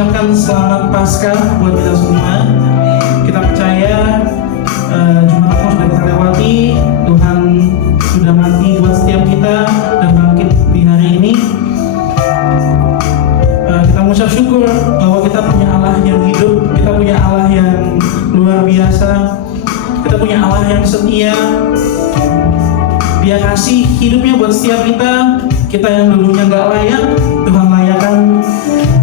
mengucapkan selamat Paskah buat kita semua. Kita percaya Jumat Agung sudah kita lewati. Tuhan sudah mati buat setiap kita dan bangkit di hari ini. Kita mengucap syukur bahwa kita punya Allah yang hidup, kita punya Allah yang luar biasa, kita punya Allah yang setia. Dia kasih hidupnya buat setiap kita yang dulunya nggak layak, Tuhan layakkan.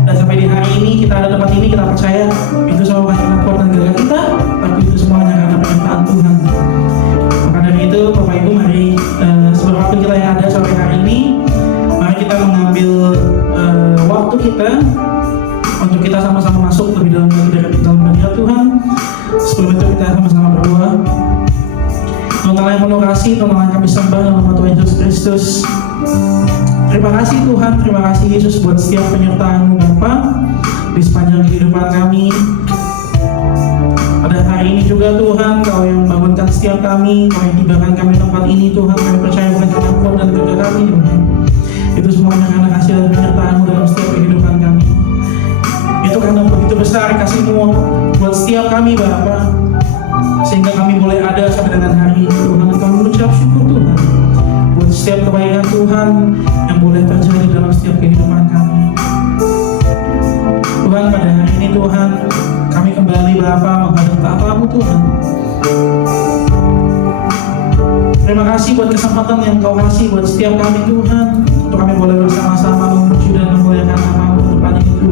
Dan sampai di hari ini kita ada tempat ini, kita percaya itu semua bukan karena kuat dan gagah kita, tapi itu semuanya karena penyertaan Tuhan. Maka dari itu, Bapak Ibu, mari seberapa kita yang ada sampai hari ini, mari kita mengambil waktu kita untuk kita sama-sama masuk lebih dalam lagi dalam hadirat Tuhan. Sebelum itu kita sama-sama berdoa. Tuhan Allah yang penuh kasih, Tuhan Allah yang kami sembah dalam nama Tuhan Yesus Kristus. Terima kasih Tuhan, terima kasih Yesus buat setiap penyertaan-Mu Bapa di sepanjang kehidupan kami. Pada hari ini juga Tuhan, Kau yang membangunkan setiap kami, Kau yang tibakan kami tempat ini Tuhan. Kami percaya bukan karena kuat dan kerja kami Tuhan. Itu semuanya karena kasih dan penyertaan-Mu dalam setiap kehidupan kami. Itu karena begitu besar kasih-Mu buat setiap kami Bapa, sehingga kami boleh ada sampai dengan hari ini Tuhan. Kami mengucap syukur Tuhan buat setiap kebaikan Tuhan yang boleh terjadi dalam setiap kehidupan kami. Tuhan, pada hari ini Tuhan, kami kembali Bapa menghadap taat-Mu Tuhan. Terima kasih buat kesempatan yang Kau kasih buat setiap kami Tuhan, untuk kami boleh bersama-sama memuji dan memuliakan nama-Mu di depan itu.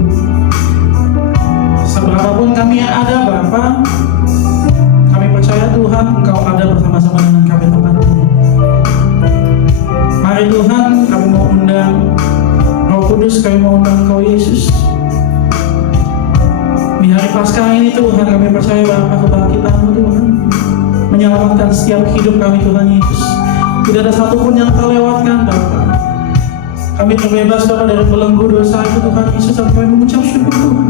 Seberapapun kami yang ada Bapa, kami percaya Tuhan, Engkau ada bersama-sama dengan kami tempat ini. Mari Tuhan, kami mau undang Roh Kudus, kami mau undang Engkau Yesus. Di hari Paskah ini Tuhan, kami percaya bahwa kebangkitan-Mu Tuhan menyelamatkan setiap hidup kami Tuhan Yesus. Tidak ada satupun yang terlewatkan Bapa. Kami terbebas Bapa dari belenggu dosa itu Tuhan Yesus, dan kami mengucap syukur Tuhan.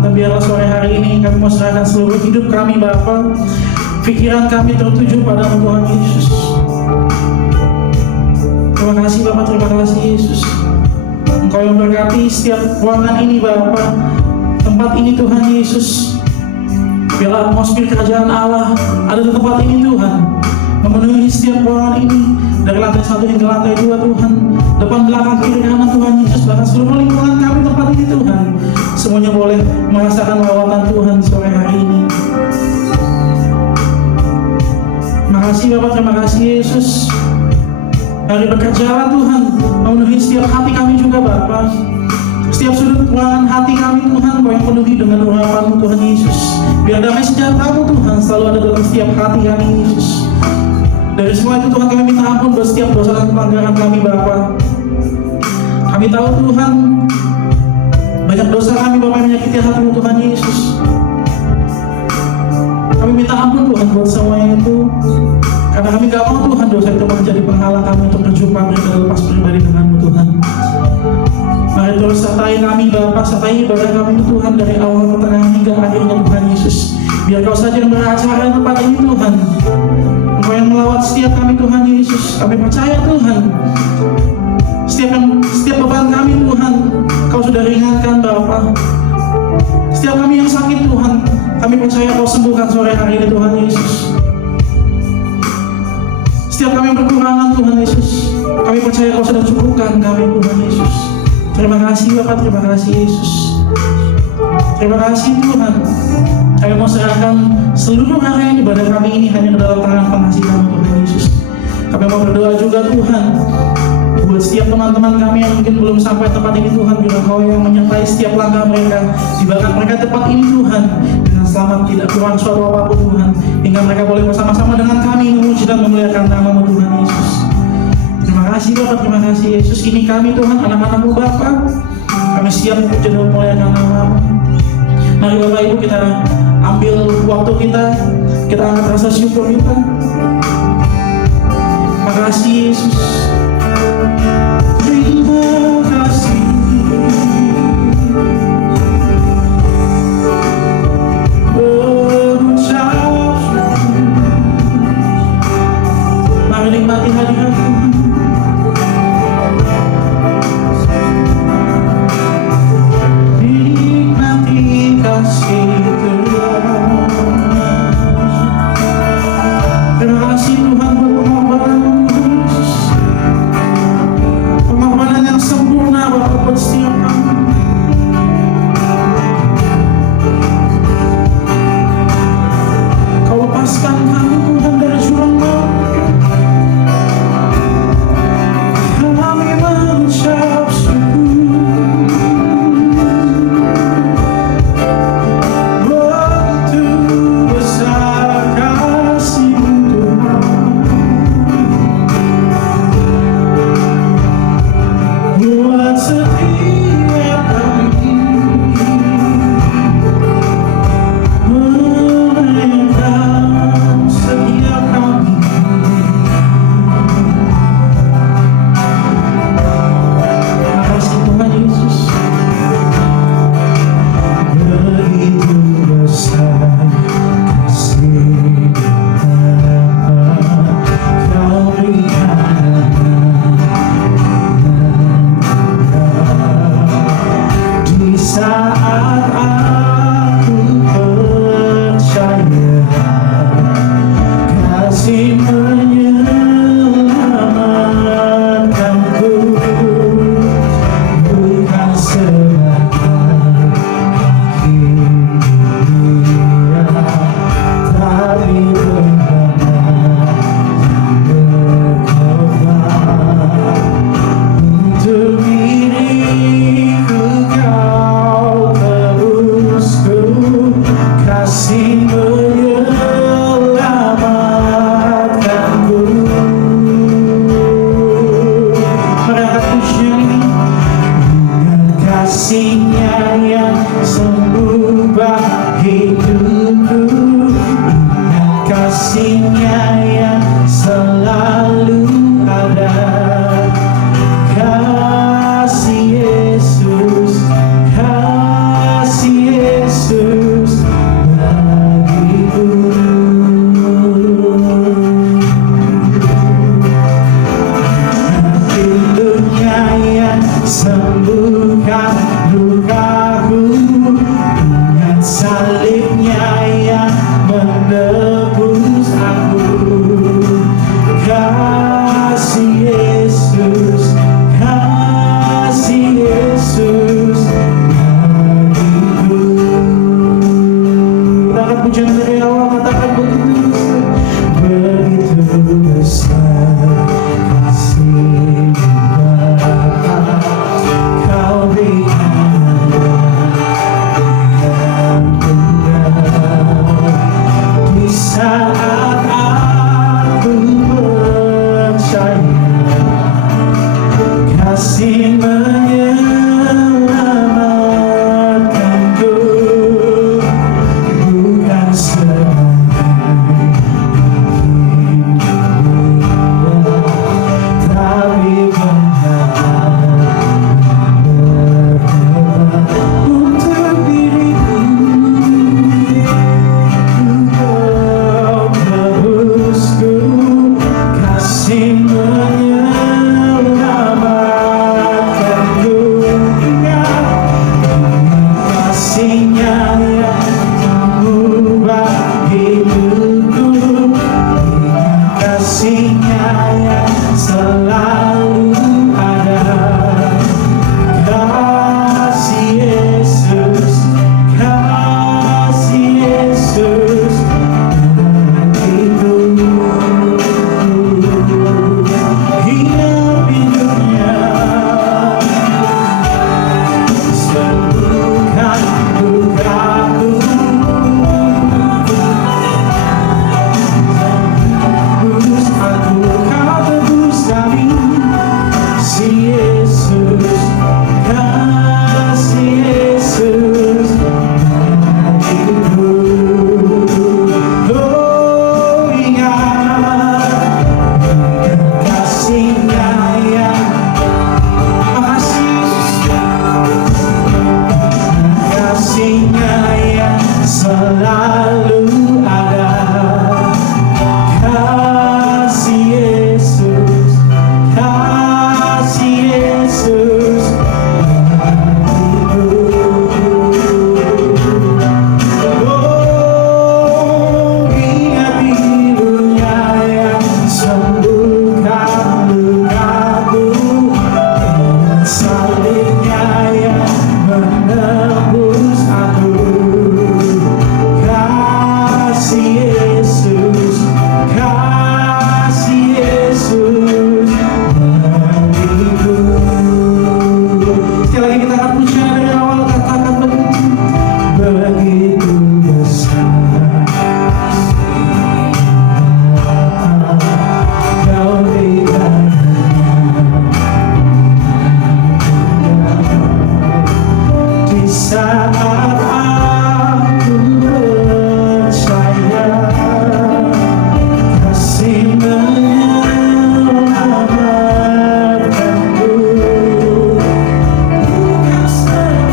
Dan biarlah sore hari ini kami mau serahkan seluruh hidup kami Bapa, pikiran kami tertuju pada Tuhan Yesus. Terima kasih Bapa, terima kasih Yesus. Engkau yang berkati setiap ruangan ini Bapa, tempat ini Tuhan Yesus. Biarlah atmosfer kerajaan Allah ada di tempat ini Tuhan, memenuhi setiap ruangan ini, dari lantai 1 hingga lantai 2 Tuhan, depan belakang kiri kanan Tuhan Yesus, bahkan seluruh lingkungan kami tempat ini Tuhan, semuanya boleh merasakan lawatan Tuhan sore hari ini. Terima kasih Bapak, terima kasih Yesus. Mari bekerjalah Tuhan, memenuhi setiap hati kami juga Bapak. Setiap sudut ruangan hati kami Tuhan, Kau yang penuhi dengan urapan-Mu Tuhan Yesus. Biar damai sejahtera-Mu Tuhan selalu ada dalam setiap hati kami Yesus. Dari semua itu Tuhan, kami minta ampun buat setiap dosa dan pelanggaran kami Bapa. Kami tahu Tuhan, banyak dosa kami Bapa yang menyakiti hati-Mu Tuhan Yesus. Kami minta ampun Tuhan buat semuanya itu, karena kami gak mau Tuhan dosa itu menjadi penghalang kami untuk berjumpa dan lepas pribadi dengan-Mu Tuhan. Mari terus sertai kami Bapa, sertai ibadah kami Tuhan dari awal pertengahan hingga akhirnya Tuhan Yesus. Biar Kau saja yang beracara tempat ini Tuhan. Engkau yang melawat setiap kami Tuhan Yesus. Kami percaya Tuhan, setiap beban kami Tuhan Kau sudah ringankan Bapa. Setiap kami yang sakit Tuhan, kami percaya Kau sembuhkan sore hari ini Tuhan Yesus. Setiap kami yang berkurangan Tuhan Yesus, kami percaya Kau sudah cukupkan kami Tuhan Yesus. Terima kasih Bapak, terima kasih Yesus. Terima kasih Tuhan. Kami mau serahkan seluruh rangkaian ibadah kami ini hanya ke dalam tangan pengasih kami Tuhan Yesus. Kami mau berdoa juga Tuhan buat setiap teman-teman kami yang mungkin belum sampai tempat ini Tuhan. Biar Kau yang menyertai setiap langkah mereka, dibawa mereka tempat ini Tuhan dengan selamat, tidak kurang suatu apapun Tuhan, hingga mereka boleh bersama-sama dengan kami memuji dan memuliakan nama-Mu Tuhan Yesus. Terima kasih Bapak, terima kasih Yesus. Ini kami Tuhan, anak-anak-Mu Bapak, kami siap memuji dan memuliakan nama-Mu. Mari Bapak Ibu kita ambil waktu kita angkat rasa syukur kita. Terima kasih Yesus. Terima kasih. Mari nikmati hadirat Tuhan. Terima kasih-Nya yang mengubah hidupku, ingat kasih-Nya yang selalu ada. Kasih Yesus, kasih Yesus bagiku. Hidupnya yang sembuhkan lukaku, ingat salibnya yang menebus aku. Kasih Yesus, kasih Yesus bagiku. Kita akan pujian dari awal, katakan begitu besar kasih Bapa, Kau berikan yang tunggal di saat aku percaya kasih menyelamatkanku, bukan sebagai tapi benar untuk diriku. Engkau menebusku, kasih menyelamatkanku. Ingat kasih-Nya yang mengubah hidupku, ingat kasih-Nya yang selalu ada. Kasih Yesus, kasih Yesus bagiku. Hidup hidupnya sembuhkan lukaku, tebus aku, Kau tebus kami. Kasih Yesus, kasih Yesus bagiku. Oh, ingat kasih-Nya yang kasih-Nya yang selalu ada. Kasih Yesus, kasih Yesus bagiku. Oh, ingat hidupnya yang sembuhkan lukaku, ingat salibnya yang menebus aku. Kasih Yesus, kasih Yesus bagiku. Sekali lagi kita akan pujian dari awal, katakan begitu besar Kau berikan di saat aku percaya kasih menyelamatkanku, bukan sebagai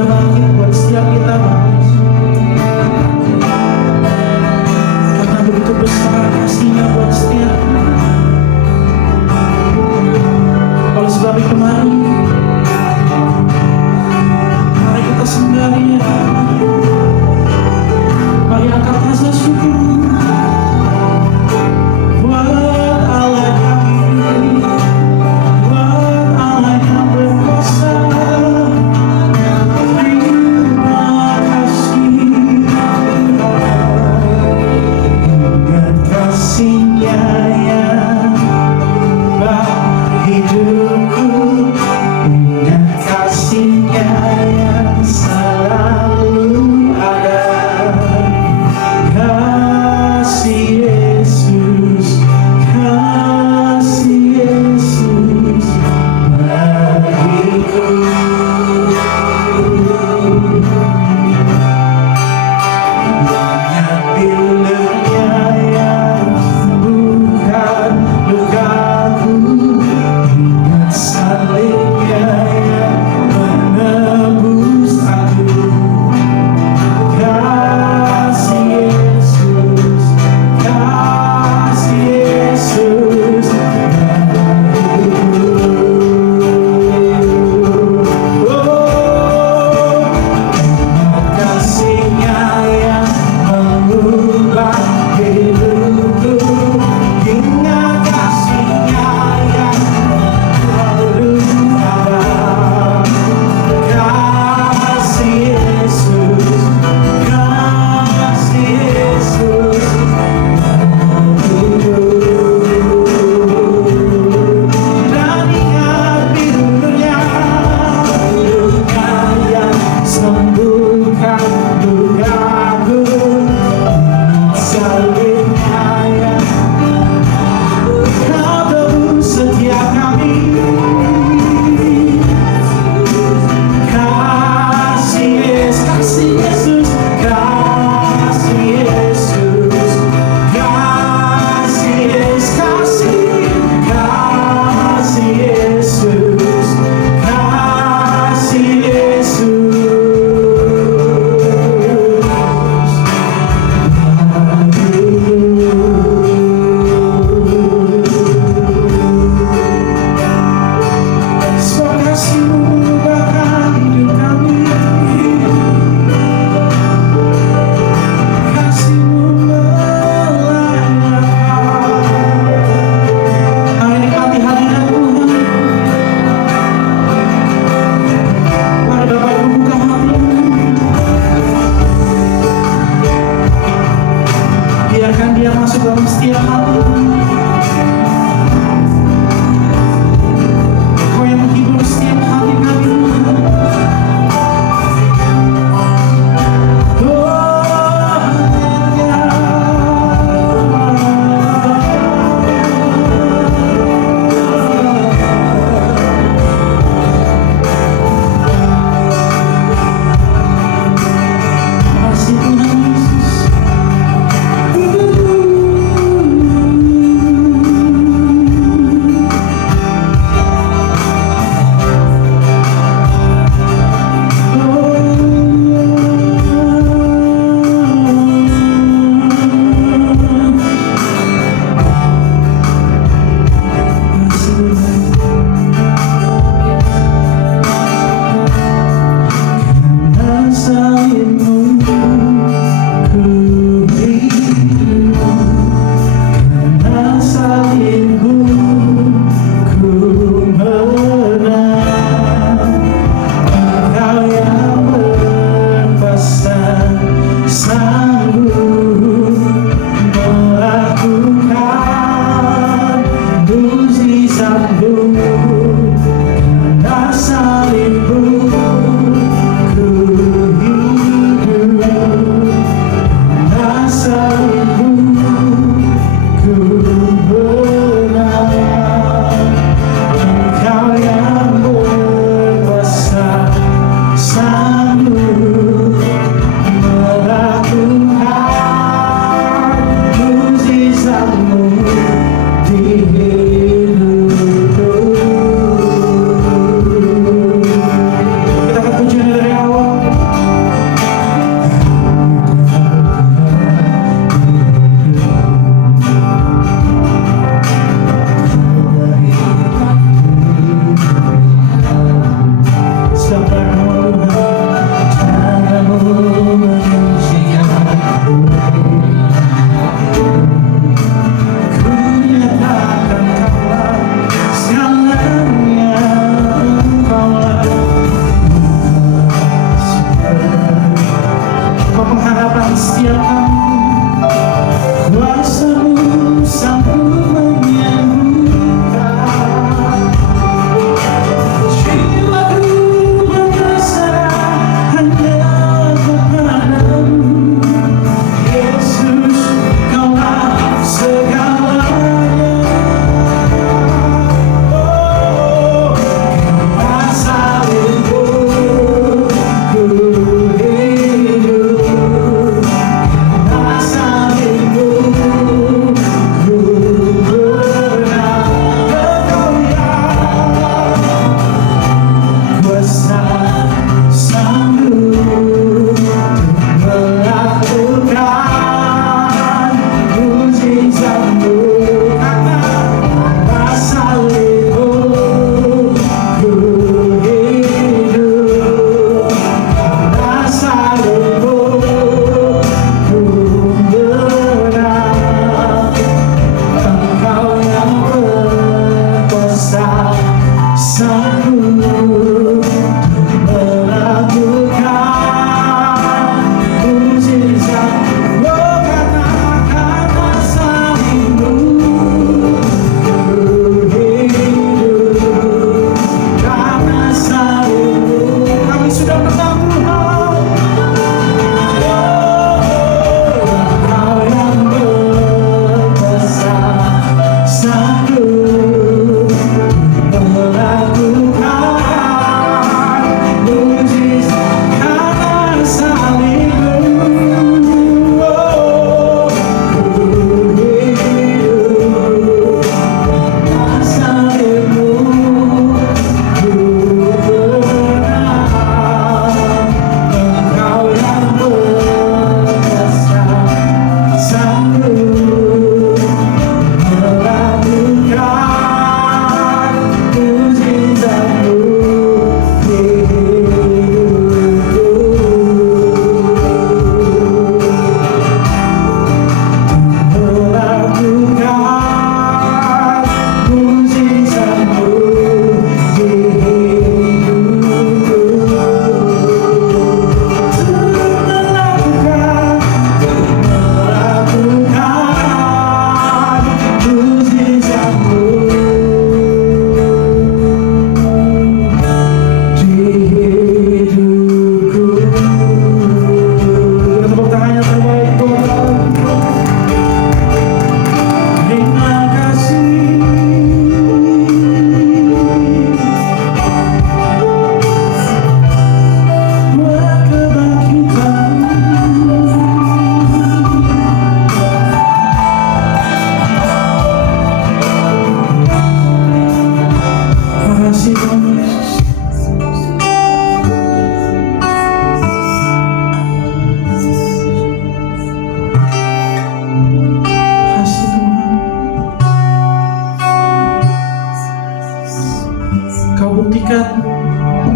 sudah bangkit buat setiap kita, Bapak. Karena begitu besar kasih-Nya buat setiap kita. Oleh sebab itu mari kita sembah Dia. Mari angkat rasa syukur buat Allah yang hidup, buat Allah yang berkuasa. Terima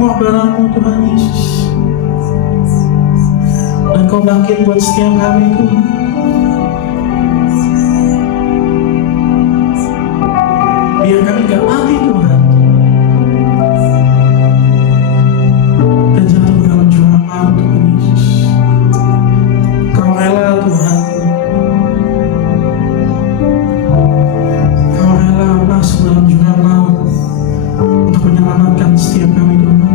pengorbanan-Mu Tuhan Yesus. Dan Kau bangkit buat setiap kami Tuhan. Biar kami gak mati Tuhan, dan jatuh dalam jurang maut Tuhan Yesus. Kau rela Tuhan, Kau rela masuk dalam jurang maut untuk menyelamatkan setiap kami Tuhan.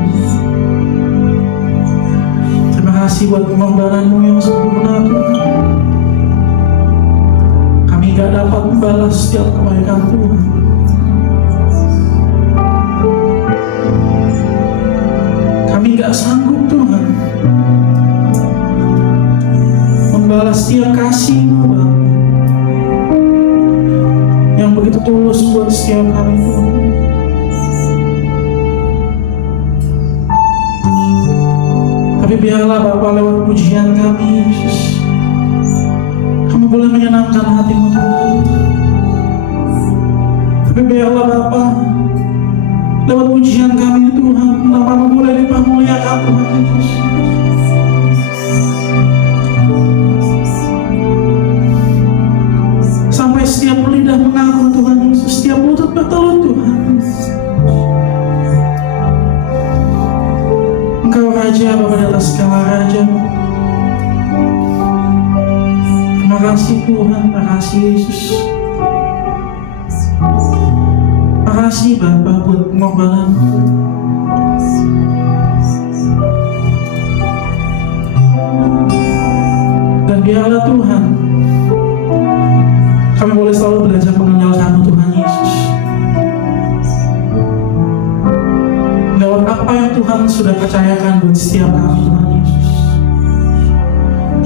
Terima kasih buat pengorbanan-Mu yang sempurna Tuhan. Kami gak dapat membalas setiap kebaikan Tuhan. Kami gak sanggup Tuhan membalas setiap kasih-Mu Bapa yang begitu tulus buat setiap kami Tuhan. Tapi biarlah Bapa lewat pujian kami Yesus, Kamu boleh menyenangkan hati-Mu Tuhan. Tapi biarlah Bapa lewat pujian kami Tuhan, nama-Mu boleh dipermuliakan Tuhan Yesus. Sampai setiap lidah mengaku Tuhan Yesus, setiap lutut bertelut Tuhan. Engkau Raja Bapa di atas segala raja. Terima kasih Tuhan, terima kasih Yesus. Terima kasih Bapa buat pengorbanan. Dan biarlah Tuhan, kami boleh selalu belajar mengenal Kamu Tuhan Yesus. Lewat apa yang Tuhan sudah percayakan buat setiap kami Tuhan Yesus.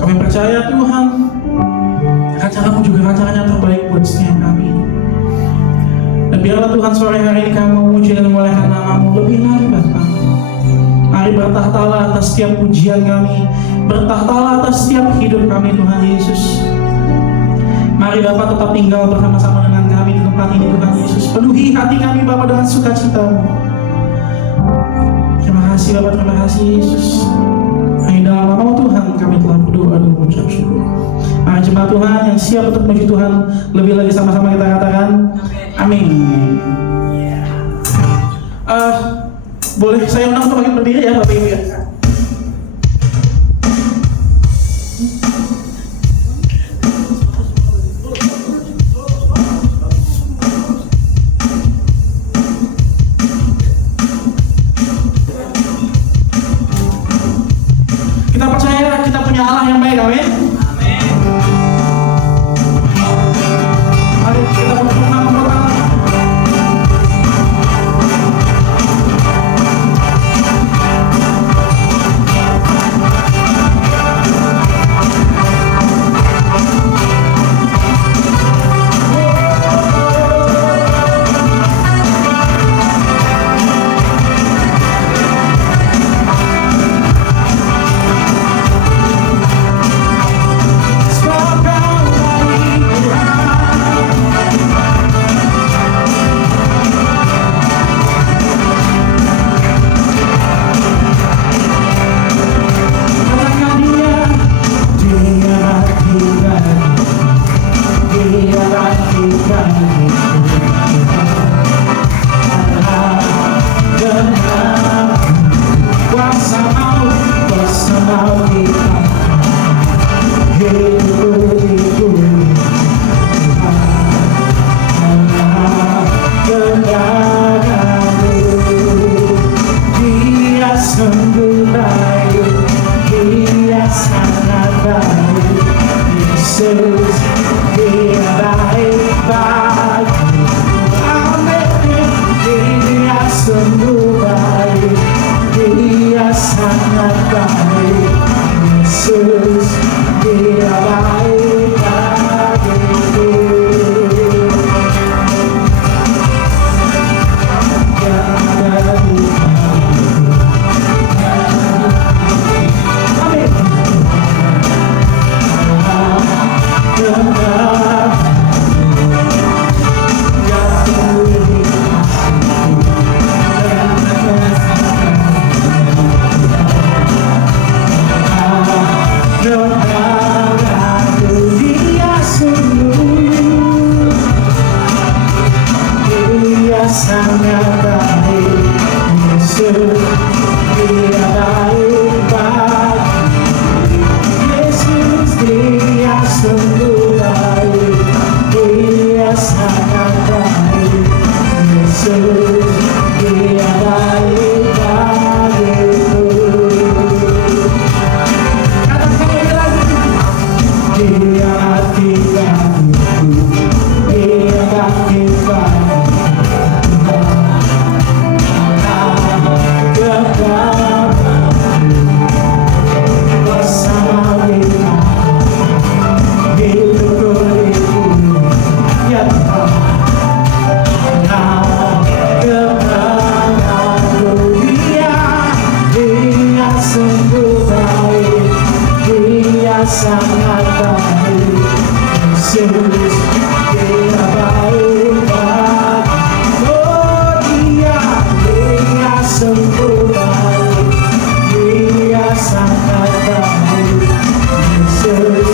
Kami percaya Tuhan, rencana-Mu juga rencana yang terbaik buat setiap kami. Dan biarlah Tuhan sore hari ini kami memuji dan memuliakan nama-Mu lebih lagi Bapa. Mari bertahtalah atas setiap pujian kami, bertahtalah atas setiap hidup kami Tuhan Yesus. Mari Bapa tetap tinggal bersama-sama dengan kami di tempat ini Tuhan Yesus. Penuhi hati kami Bapa dengan sukacita-Mu. Terima kasih Bapa, terima kasih Yesus. Hanya dalam nama Tuhan kami telah berdoa dan mengucap syukur. Mari jemaat Tuhan yang siap untuk memuji Tuhan, lebih lagi sama-sama kita katakan amin. Boleh saya undang untuk makin berdiri ya Bapak Ibu ya. Kita percaya kita punya Allah yang baik, amin. Mari kita bersama-sama. Dia baik. Yesus dia sungguh baik, dia sangat baik. Yesus dia baik bagiku. Katakan lagi, dia hati bagiku, dia hati bagiku. Bersama dia hidupku ya dia sungguh baik, dia sangat baik. Yesus dia baik. Oh dia sungguh baik, dia sangat baik. Yesus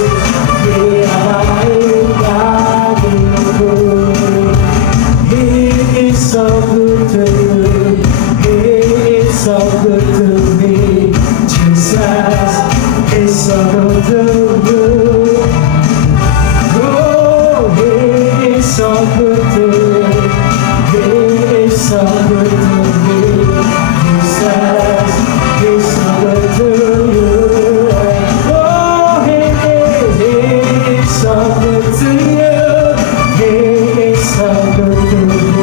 dia baik bagiku. He is so good to you. He is so good to me. Jesus is so good to you. Oh, He is so good to you. He is so good to me. Jesus is so good to you. Oh, He is so good to you. He is so good to me.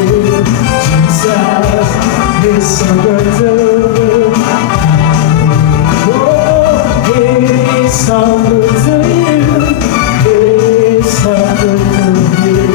Jesus is so good to you. Oh, He is so good to you. He is so good to you.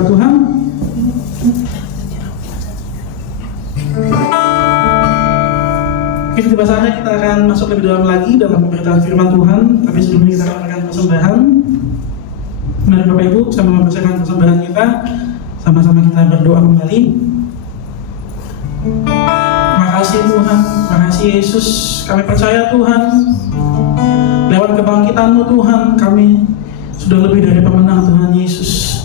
firman Tuhan. Oke, tiba saatnya kita akan masuk lebih dalam lagi dalam pemberitaan firman Tuhan. Tapi sebelumnya kita akan memberikan persembahan. Mari Bapak Ibu sama mempersiapkan persembahan kita. Sama-sama kita berdoa kembali. Makasih Tuhan, makasih Yesus. Kami percaya Tuhan, lewat kebangkitan-Mu Tuhan, kami sudah lebih dari pemenang Tuhan Yesus.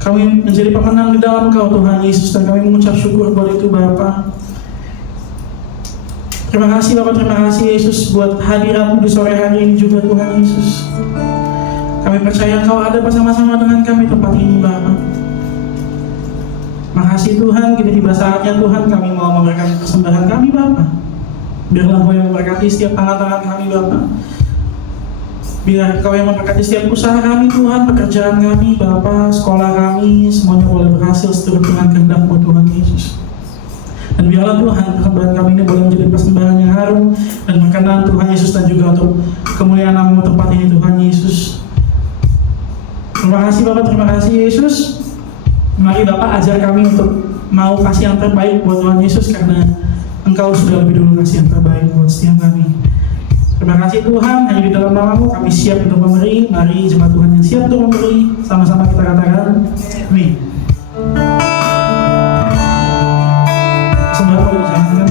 Kami menjadi pemenang di dalam Kau Tuhan Yesus, dan kami mengucap syukur buat itu Bapa. Terima kasih Bapak, terima kasih Yesus buat hadirat-Mu di sore hari ini juga Tuhan Yesus. Kami percaya Kau ada bersama-sama dengan kami tempat ini Bapak. Makasih Tuhan, kini tiba saatnya Tuhan kami mau memberikan persembahan kami Bapak. Biarlah Kau yang memberkati setiap tangan-tangan kami Bapak. Biar Kau yang memberkati setiap usaha kami Tuhan, pekerjaan kami Bapak, sekolah kami, semuanya boleh berhasil seturut dengan kehendak-Mu Tuhan Yesus. Dan biarlah Tuhan, persembahan kami ini boleh menjadi persembahan yang harum dan berkenan Tuhan Yesus, dan juga untuk kemuliaan nama-Mu tempat ini Tuhan Yesus. Terima kasih Bapak, terima kasih Yesus. Mari Bapak ajar kami untuk mau kasih yang terbaik buat Tuhan Yesus, karena Engkau sudah lebih dulu kasih yang terbaik buat setiap kami. Terima kasih Tuhan, hanya di dalam nama-Mu kami siap untuk memberi. Mari jemaat Tuhan yang siap untuk memberi, sama-sama kita katakan amin. Sembah boleh dijalankan.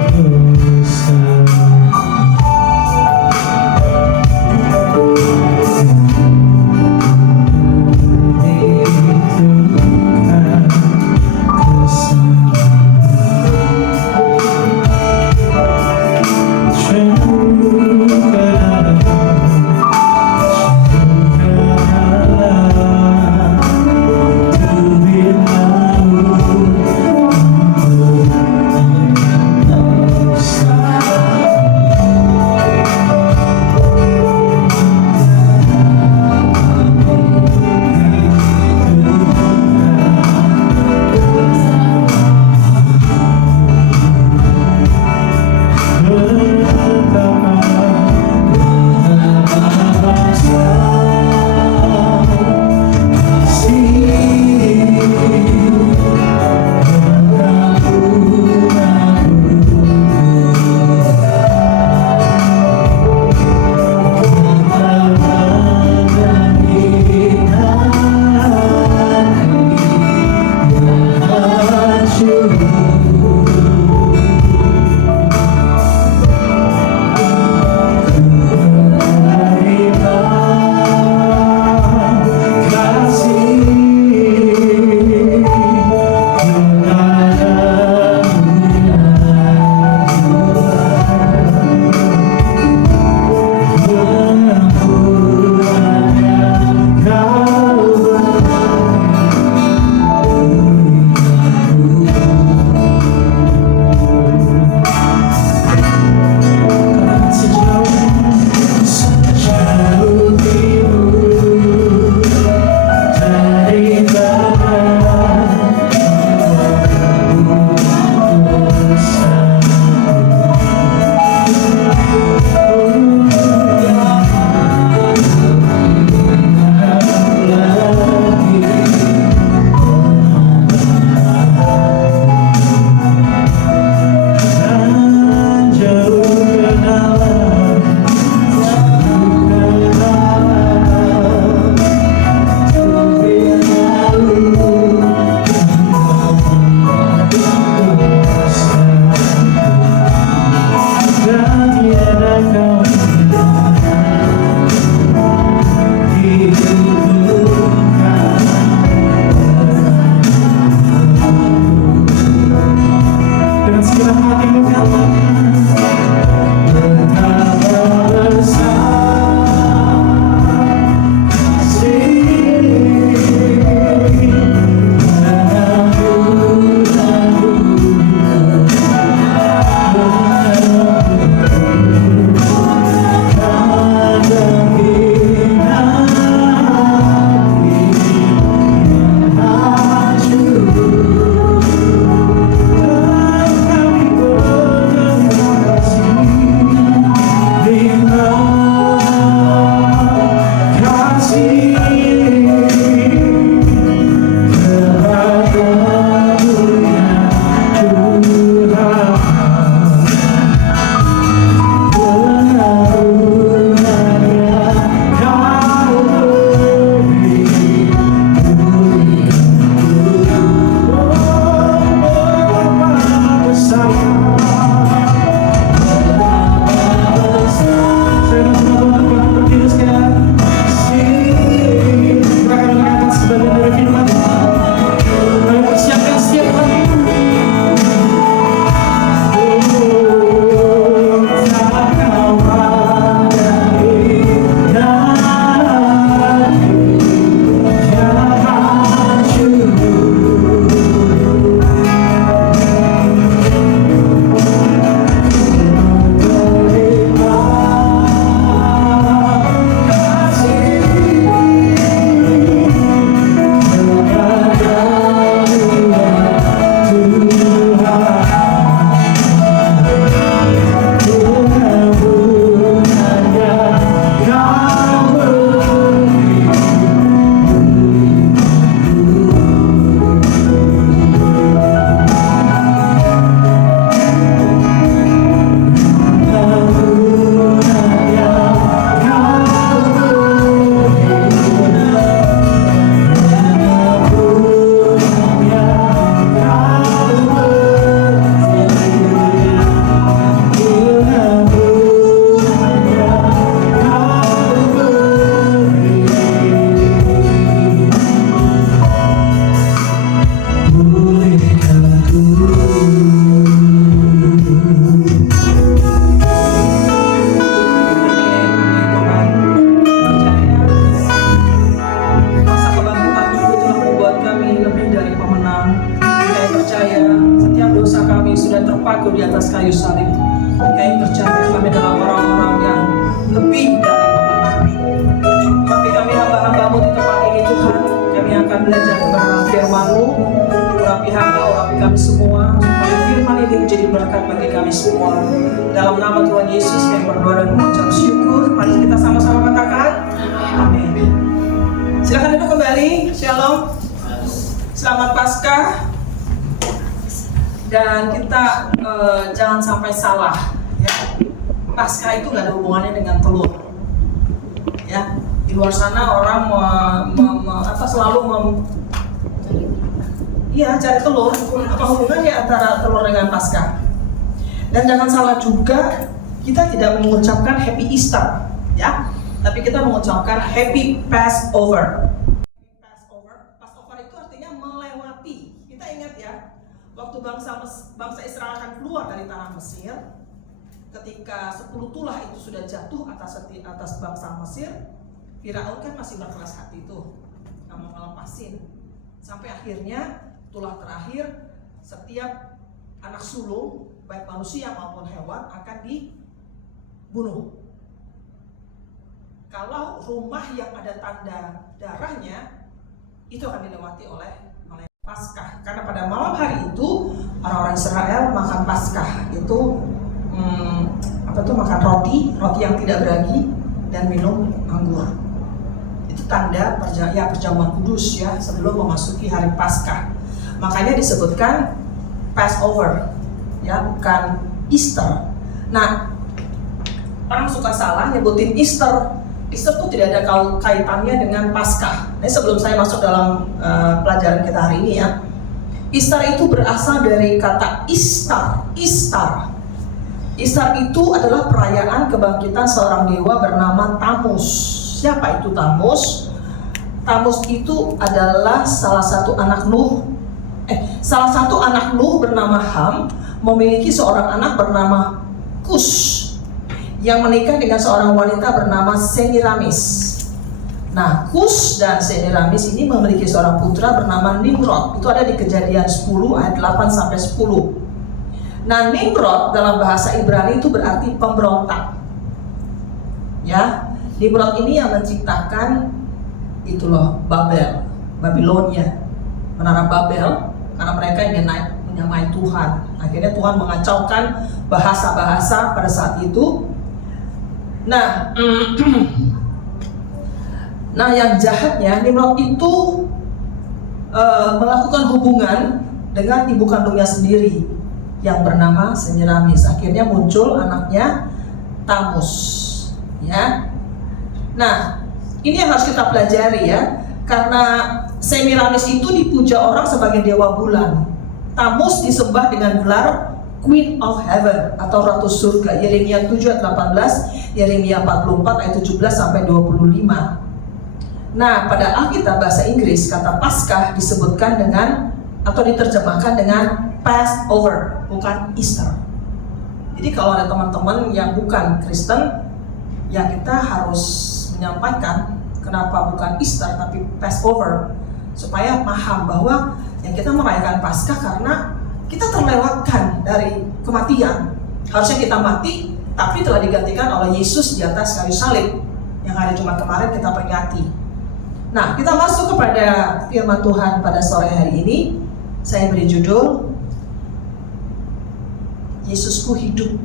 Oh berkat bagi kami semua. Dalam nama Tuhan Yesus kami berdoa dan mengucap syukur. Mari kita sama-sama katakan amin. Silakan duduk kembali. Shalom. Selamat Paskah. Dan kita jangan sampai salah, ya. Paskah itu gak ada hubungannya dengan telur, ya. Di luar sana orang selalu cari telur. Apa hubungannya antara telur dengan Paskah? Dan jangan salah juga, kita tidak mengucapkan Happy Easter, ya, tapi kita mengucapkan Happy Passover. Passover itu artinya melewati. Kita ingat ya, waktu bangsa Israel akan keluar dari tanah Mesir, ketika 10 tulah itu sudah jatuh atas bangsa Mesir, Firaun kan masih berkeras hati tuh, nggak mau ngelepasin. Sampai akhirnya tulah terakhir, setiap anak sulung baik manusia maupun hewan akan dibunuh. Kalau rumah yang ada tanda darahnya, itu akan dilewati oleh Paskah. Karena pada malam hari itu orang-orang Israel makan Paskah. Itu makan roti yang tidak beragi dan minum anggur. Itu tanda perjamuan kudus, ya, sebelum memasuki hari Paskah. Makanya disebutkan Passover, ya, bukan Easter. Nah, orang suka salah nyebutin Easter. Easter itu tidak ada kaitannya dengan Paskah. Nah, sebelum saya masuk dalam pelajaran kita hari ini, ya, Easter itu berasal dari kata Istar. Istar itu adalah perayaan kebangkitan seorang dewa bernama Tamus. Siapa itu Tamus? Tamus itu adalah salah satu anak Nuh bernama Ham memiliki seorang anak bernama Kus yang menikah dengan seorang wanita bernama Semiramis. Nah, Kus dan Semiramis ini memiliki seorang putra bernama Nimrod. Itu ada di Kejadian 10 ayat 8 sampai 10. Nah, Nimrod dalam bahasa Ibrani itu berarti pemberontak. Ya, Nimrod ini yang menciptakan itu loh, Babilonia, Menara Babel, karena mereka ingin menyamai Tuhan. Akhirnya Tuhan mengacaukan bahasa-bahasa pada saat itu. Nah, yang jahatnya Nimrod itu melakukan hubungan dengan ibu kandungnya sendiri yang bernama Semiramis. Akhirnya muncul anaknya Tamus, ya. Nah, ini yang harus kita pelajari, ya, karena Semiramis itu dipuja orang sebagai dewa bulan. Tamus disembah dengan gelar Queen of Heaven atau Ratu Surga. Yeremia 7 ayat 18, Yeremia 44 ayat 17 sampai 25. Nah, pada Alkitab bahasa Inggris kata Paskah disebutkan dengan atau diterjemahkan dengan Passover, bukan Easter. Jadi kalau ada teman-teman yang bukan Kristen, ya kita harus menyampaikan kenapa bukan Easter tapi Passover, supaya paham bahwa yang kita merayakan Paskah karena kita terlewatkan dari kematian. Harusnya kita mati, tapi telah digantikan oleh Yesus di atas kayu salib yang hari Jumat kemarin kita peringati. Nah, kita masuk kepada firman Tuhan pada sore hari ini. Saya beri judul Yesusku hidup.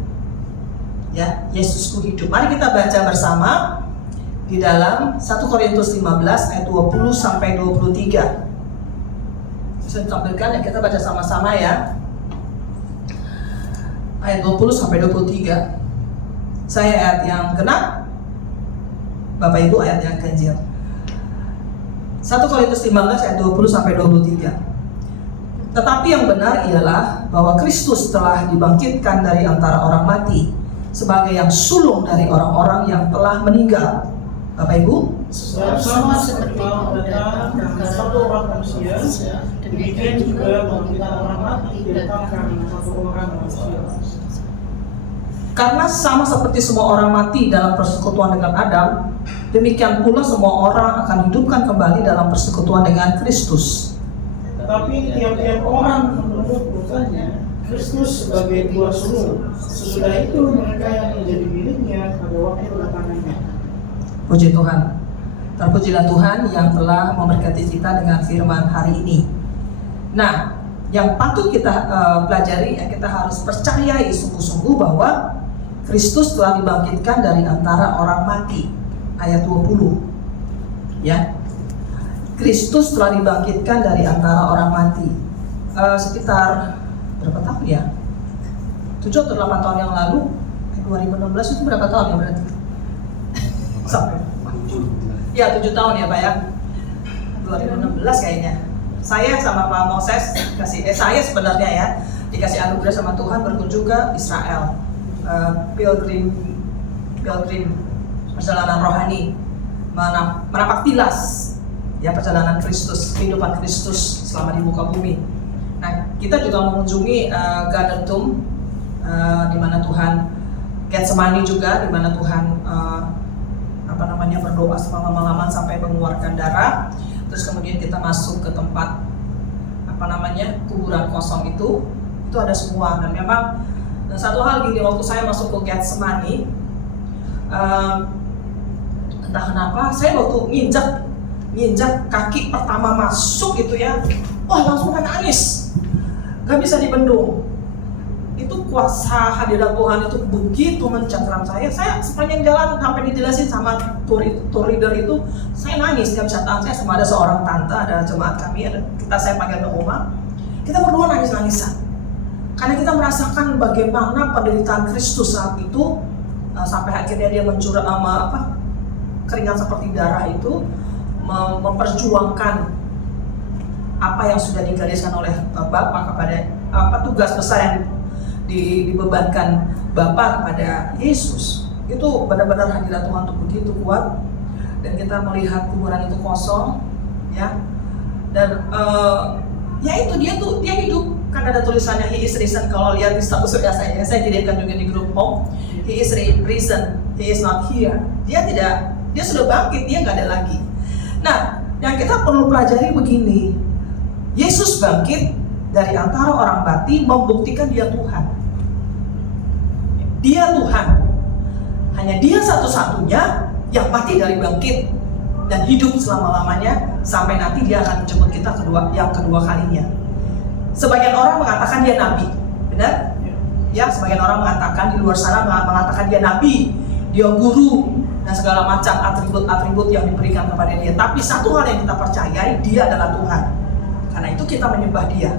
Ya, Yesusku hidup. Mari kita baca bersama di dalam 1 Korintus 15 ayat 20 sampai 23. Bisa ditampilkan ya, kita baca sama-sama ya. Ayat 20 sampai 23. Saya ayat yang genap, Bapak Ibu ayat yang ganjil. 1 Korintus 15 ayat 20 sampai 23. Tetapi yang benar ialah bahwa Kristus telah dibangkitkan dari antara orang mati sebagai yang sulung dari orang-orang yang telah meninggal. Bapak Ibu, sama seperti datang karena satu orang manusia, demikian juga bangkitan orang mati datang karena satu orang manusia. karena sama seperti semua orang mati dalam persekutuan dengan Adam, demikian pula semua orang akan hidupkan kembali dalam persekutuan dengan Kristus. Tetapi tiap-tiap orang menurut dosanya, Kristus sebagai dua sulung. Sesudah itu mereka yang menjadi miliknya pada waktu kedatangannya. Puji Tuhan. Terpujilah Tuhan yang telah memberkati kita dengan firman hari ini. Nah, yang patut kita pelajari, ya kita harus percayai sungguh-sungguh bahwa Kristus telah dibangkitkan dari antara orang mati. Ayat 20. Ya. Kristus telah dibangkitkan dari antara orang mati. Sekitar berapa tahun ya? 7 atau 8 tahun yang lalu, 2016 itu berapa tahun ya berarti? Sampai. Ya 7 tahun ya Pak ya. 2016 kayaknya. Saya sama Pak Moses saya sebenarnya ya dikasih anugerah sama Tuhan berkunjung ke Israel, pilgrim perjalanan rohani, menapak tilas ya perjalanan Kristus, kehidupan Kristus selama di muka bumi. Nah kita juga mengunjungi Garden Tomb, di mana Tuhan, Getsemani juga, di mana Tuhan berdoa selama-malaman sampai mengeluarkan darah. Terus kemudian kita masuk ke tempat kuburan kosong itu ada semua. Dan memang satu hal gini, waktu saya masuk ke Getsemani, entah kenapa saya waktu nginjak kaki pertama masuk gitu ya, wah langsung nangis, gak bisa dibendung. Itu kuasa hadirat Tuhan itu begitu mencengkeram saya sepanjang jalan sampai dijelasin sama tour leader itu, saya nangis, gak bisa tahan. Saya sama ada seorang tante, ada jemaat kami, saya panggil ke rumah, kita berdua nangis-nangisan karena kita merasakan bagaimana penderitaan Kristus saat itu, sampai akhirnya dia mencurah keringat seperti darah itu, memperjuangkan apa yang sudah digariskan oleh Bapa kepada tugas besar yang dibebankan Bapa kepada Yesus. Itu benar-benar hadirat Tuhan itu begitu kuat, dan kita melihat kuburan itu kosong, ya. Dan ya itu dia hidup, kan ada tulisannya he is risen. Kalau lihat di status saya kirimkan juga di grup home, he is risen, he is not here. Dia sudah bangkit, dia nggak ada lagi. Nah, yang kita perlu pelajari begini, Yesus bangkit dari antara orang mati membuktikan dia Tuhan. Dia Tuhan. Hanya dia satu-satunya yang mati dari bangkit dan hidup selama-lamanya sampai nanti dia akan menjemput kita yang kedua kalinya. Sebagian orang mengatakan dia nabi, benar? Ya, sebagian orang mengatakan di luar sana mengatakan dia nabi, dia guru, dan segala macam atribut-atribut yang diberikan kepada dia. Tapi satu hal yang kita percayai, dia adalah Tuhan. Karena itu kita menyembah dia.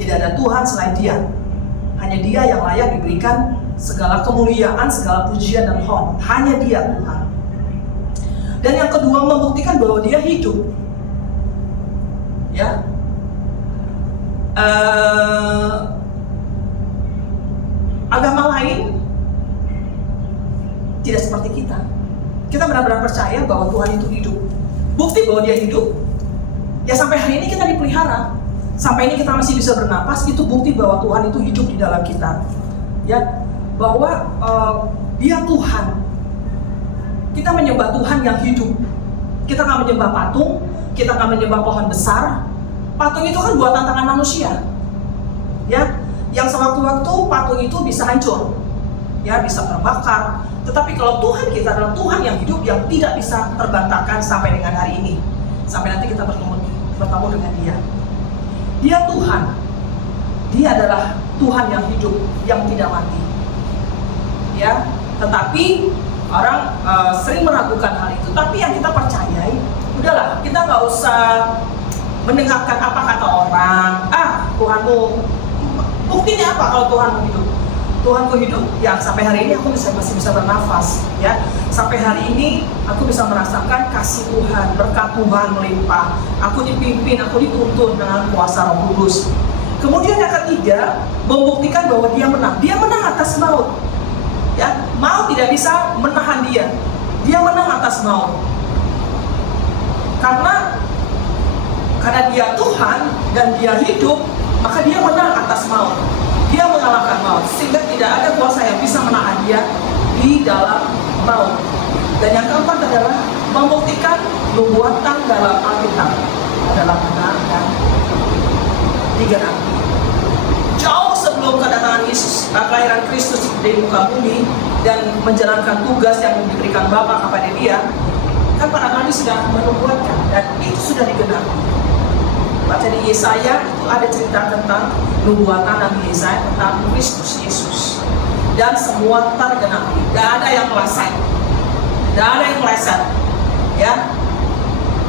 Tidak ada Tuhan selain dia. Hanya dia yang layak diberikan segala kemuliaan, segala pujian dan hormat. Hanya dia Tuhan. Dan yang kedua, membuktikan bahwa dia hidup. Ya. Agama lain tidak seperti kita. Kita benar-benar percaya bahwa Tuhan itu hidup. Bukti bahwa dia hidup, ya sampai hari ini kita dipelihara. Sampai ini kita masih bisa bernapas, itu bukti bahwa Tuhan itu hidup di dalam kita. Ya, bahwa dia Tuhan. Kita menyembah Tuhan yang hidup. Kita nggak menyembah patung, kita nggak menyembah pohon besar. Patung itu kan buatan tangan manusia. Ya, yang sewaktu-waktu patung itu bisa hancur. Ya, bisa terbakar. Tetapi kalau Tuhan kita adalah Tuhan yang hidup, yang tidak bisa terbantahkan sampai dengan hari ini. Sampai nanti kita bertemu dengan dia. Dia Tuhan. Dia adalah Tuhan yang hidup, yang tidak mati. Ya, tetapi orang sering meragukan hal itu. Tapi yang kita percayai, udahlah, kita nggak usah mendengarkan apa kata orang. Tuhanmu, buktinya apa kalau Tuhanmu hidup? Tuhanku hidup, ya sampai hari ini aku masih bisa bernafas, ya. Sampai hari ini aku bisa merasakan kasih Tuhan, berkat Tuhan melimpah. Aku dipimpin, aku dituntun dengan kuasa Roh Kudus. Kemudian yang ketiga, membuktikan bahwa dia menang. Dia menang atas maut. Ya, maut tidak bisa menahan dia. Dia menang atas maut. Karena dia Tuhan dan dia hidup, maka dia menang atas maut. Dia mengalahkan maut, sehingga tidak ada kuasa yang bisa menahan dia di dalam maut. Dan yang keempat adalah membuktikan nubuatan dalam Alkitab adalah benar dan digenapi. Jauh sebelum kedatangan Yesus, kelahiran Kristus di muka bumi dan menjalankan tugas yang diberikan Bapa kepada dia, kan para nabi sudah menubuatkan dan itu sudah digenapi. Baca di Yesaya itu ada cerita tentang nubuatan Nabi Yesaya tentang Kristus Yesus. Dan semua tergenapi. Tidak ada yang meleset. Tidak ada yang meleset. Ya.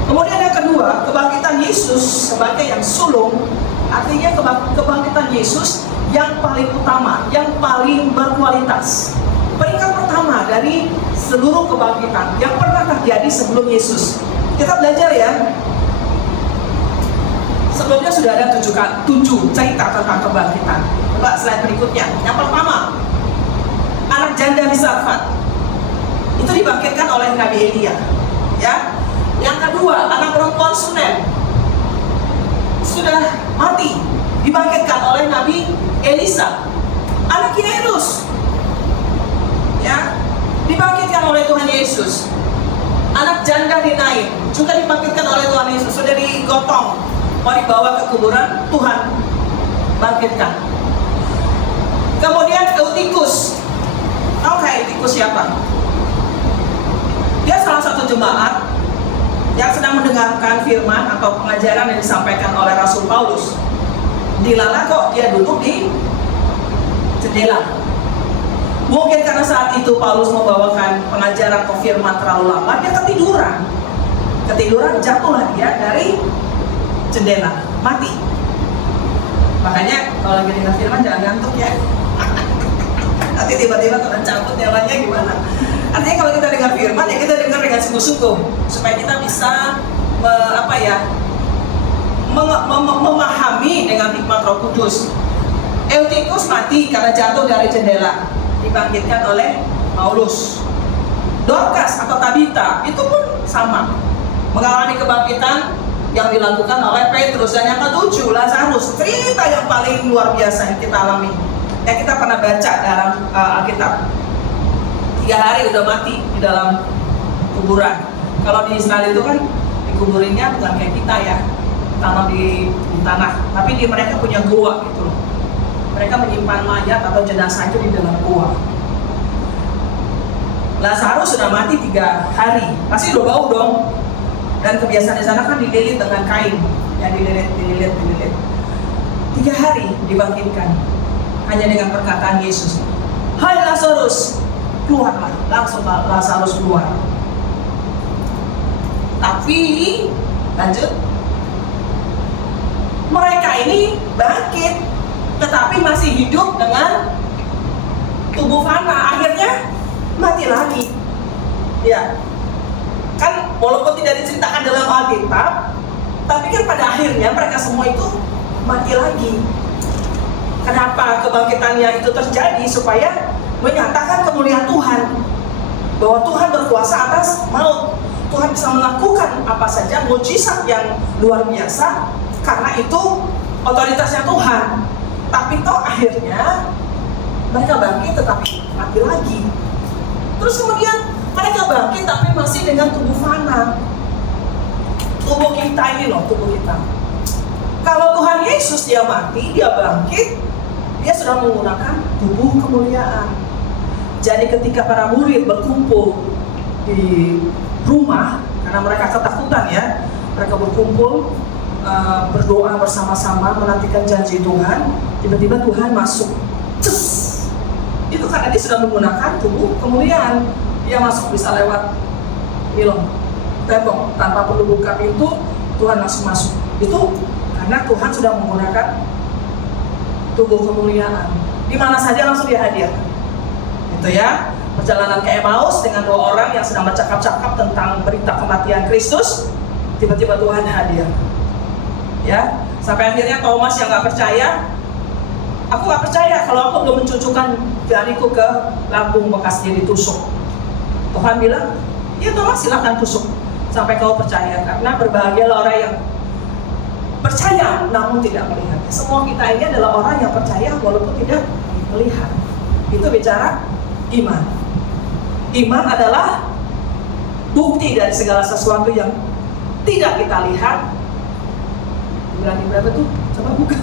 Kemudian yang kedua, kebangkitan Yesus sebagai yang sulung, artinya kebangkitan Yesus yang paling utama, yang paling berkualitas. Peringkat pertama dari seluruh kebangkitan yang pernah terjadi sebelum Yesus. Kita belajar ya. Sebelumnya sudah ada 7 cerita tentang kebangkitan. Coba slide berikutnya. Yang pertama, anak janda di Sarfat. Itu dibangkitkan oleh Nabi Elia. Ya. Yang kedua, anak perempuan Sunem sudah mati, dibangkitkan oleh Nabi Elisa. Anak Yairus, ya, dibangkitkan oleh Tuhan Yesus. Anak janda di Nain juga dibangkitkan oleh Tuhan Yesus. Sudah digotong, mau dibawa ke kuburan, Tuhan bangkitkan. Kemudian Eutikus, tahu nggak Eutikus siapa? Dia salah satu jemaat yang sedang mendengarkan firman atau pengajaran yang disampaikan oleh Rasul Paulus. Dilala kok dia duduk di jendela. Mungkin karena saat itu Paulus membawakan pengajaran atau firman terlalu lama, dia ketiduran, jatuhlah dia dari jendela, mati. Makanya kalau lagi dengar firman jangan ngantuk ya. Nanti tiba-tiba Tuhan cabut nyawanya gimana? Artinya kalau kita dengar firman ya kita dengar dengan sungguh-sungguh supaya kita bisa memahami dengan hikmat Roh Kudus. Eutikus mati karena jatuh dari jendela, dibangkitkan oleh Paulus. Dorcas atau Tabita itu pun sama, mengalami kebangkitan yang dilakukan oleh Petrus. Dan yang ketujuh, Lazarus, cerita yang paling luar biasa yang kita alami, yang kita pernah baca dalam Alkitab. 3 hari udah mati di dalam kuburan. Kalau di Israel itu kan dikuburinnya bukan kayak kita ya, tanam di tanah, tapi mereka punya gua gitu loh. Mereka menyimpan mayat atau jenazah itu di dalam gua. Lazarus sudah mati 3 hari, pasti udah bau dong. Dan kebiasaan di sana kan dililit dengan kain, yang dililit. 3 hari dibangkitkan hanya dengan perkataan Yesus. Hai Lazarus, keluarlah. Langsung Lazarus keluar. Tapi lanjut, mereka ini bangkit, tetapi masih hidup dengan tubuh fana. Akhirnya mati lagi. Ya, kan walaupun tidak diceritakan dalam Alkitab, tapi kan pada akhirnya mereka semua itu mati lagi. Kenapa kebangkitannya itu terjadi? Supaya menyatakan kemuliaan Tuhan, bahwa Tuhan berkuasa atas maut. Tuhan bisa melakukan apa saja, mujizat yang luar biasa, karena itu otoritasnya Tuhan. Tapi toh akhirnya mereka bangkit tetapi mati lagi. Terus kemudian mereka bangkit tapi masih dengan tubuh fana. Tubuh kita ini loh, tubuh kita. Kalau Tuhan Yesus dia mati, dia bangkit, dia sudah menggunakan tubuh kemuliaan. Jadi ketika para murid berkumpul di rumah, karena mereka ketakutan ya, mereka berkumpul berdoa bersama-sama menantikan janji Tuhan. Tiba-tiba Tuhan masuk, cus. Itu karena dia sudah menggunakan tubuh kemuliaan. Dia masuk bisa lewat tembok tanpa perlu buka pintu, Tuhan langsung masuk. Itu karena Tuhan sudah menggunakan tubuh kemuliaan. Di mana saja langsung dia hadir. Gitu ya. Perjalanan ke Emmaus dengan 2 orang yang sedang bercakap-cakap tentang berita kematian Kristus, tiba-tiba Tuhan hadir. Ya, sampai akhirnya Thomas yang nggak percaya, aku nggak percaya kalau aku belum mencucukkan jariku ke lambung bekas dia ditusuk. Tuhan bilang, ya Thomas silakan tusuk sampai kau percaya, karena berbahagialah orang yang percaya namun tidak melihat. Semua kita ini adalah orang yang percaya walaupun tidak melihat. Itu bicara iman. Iman adalah bukti dari segala sesuatu yang tidak kita lihat. Berani berapa tuh? Coba buka.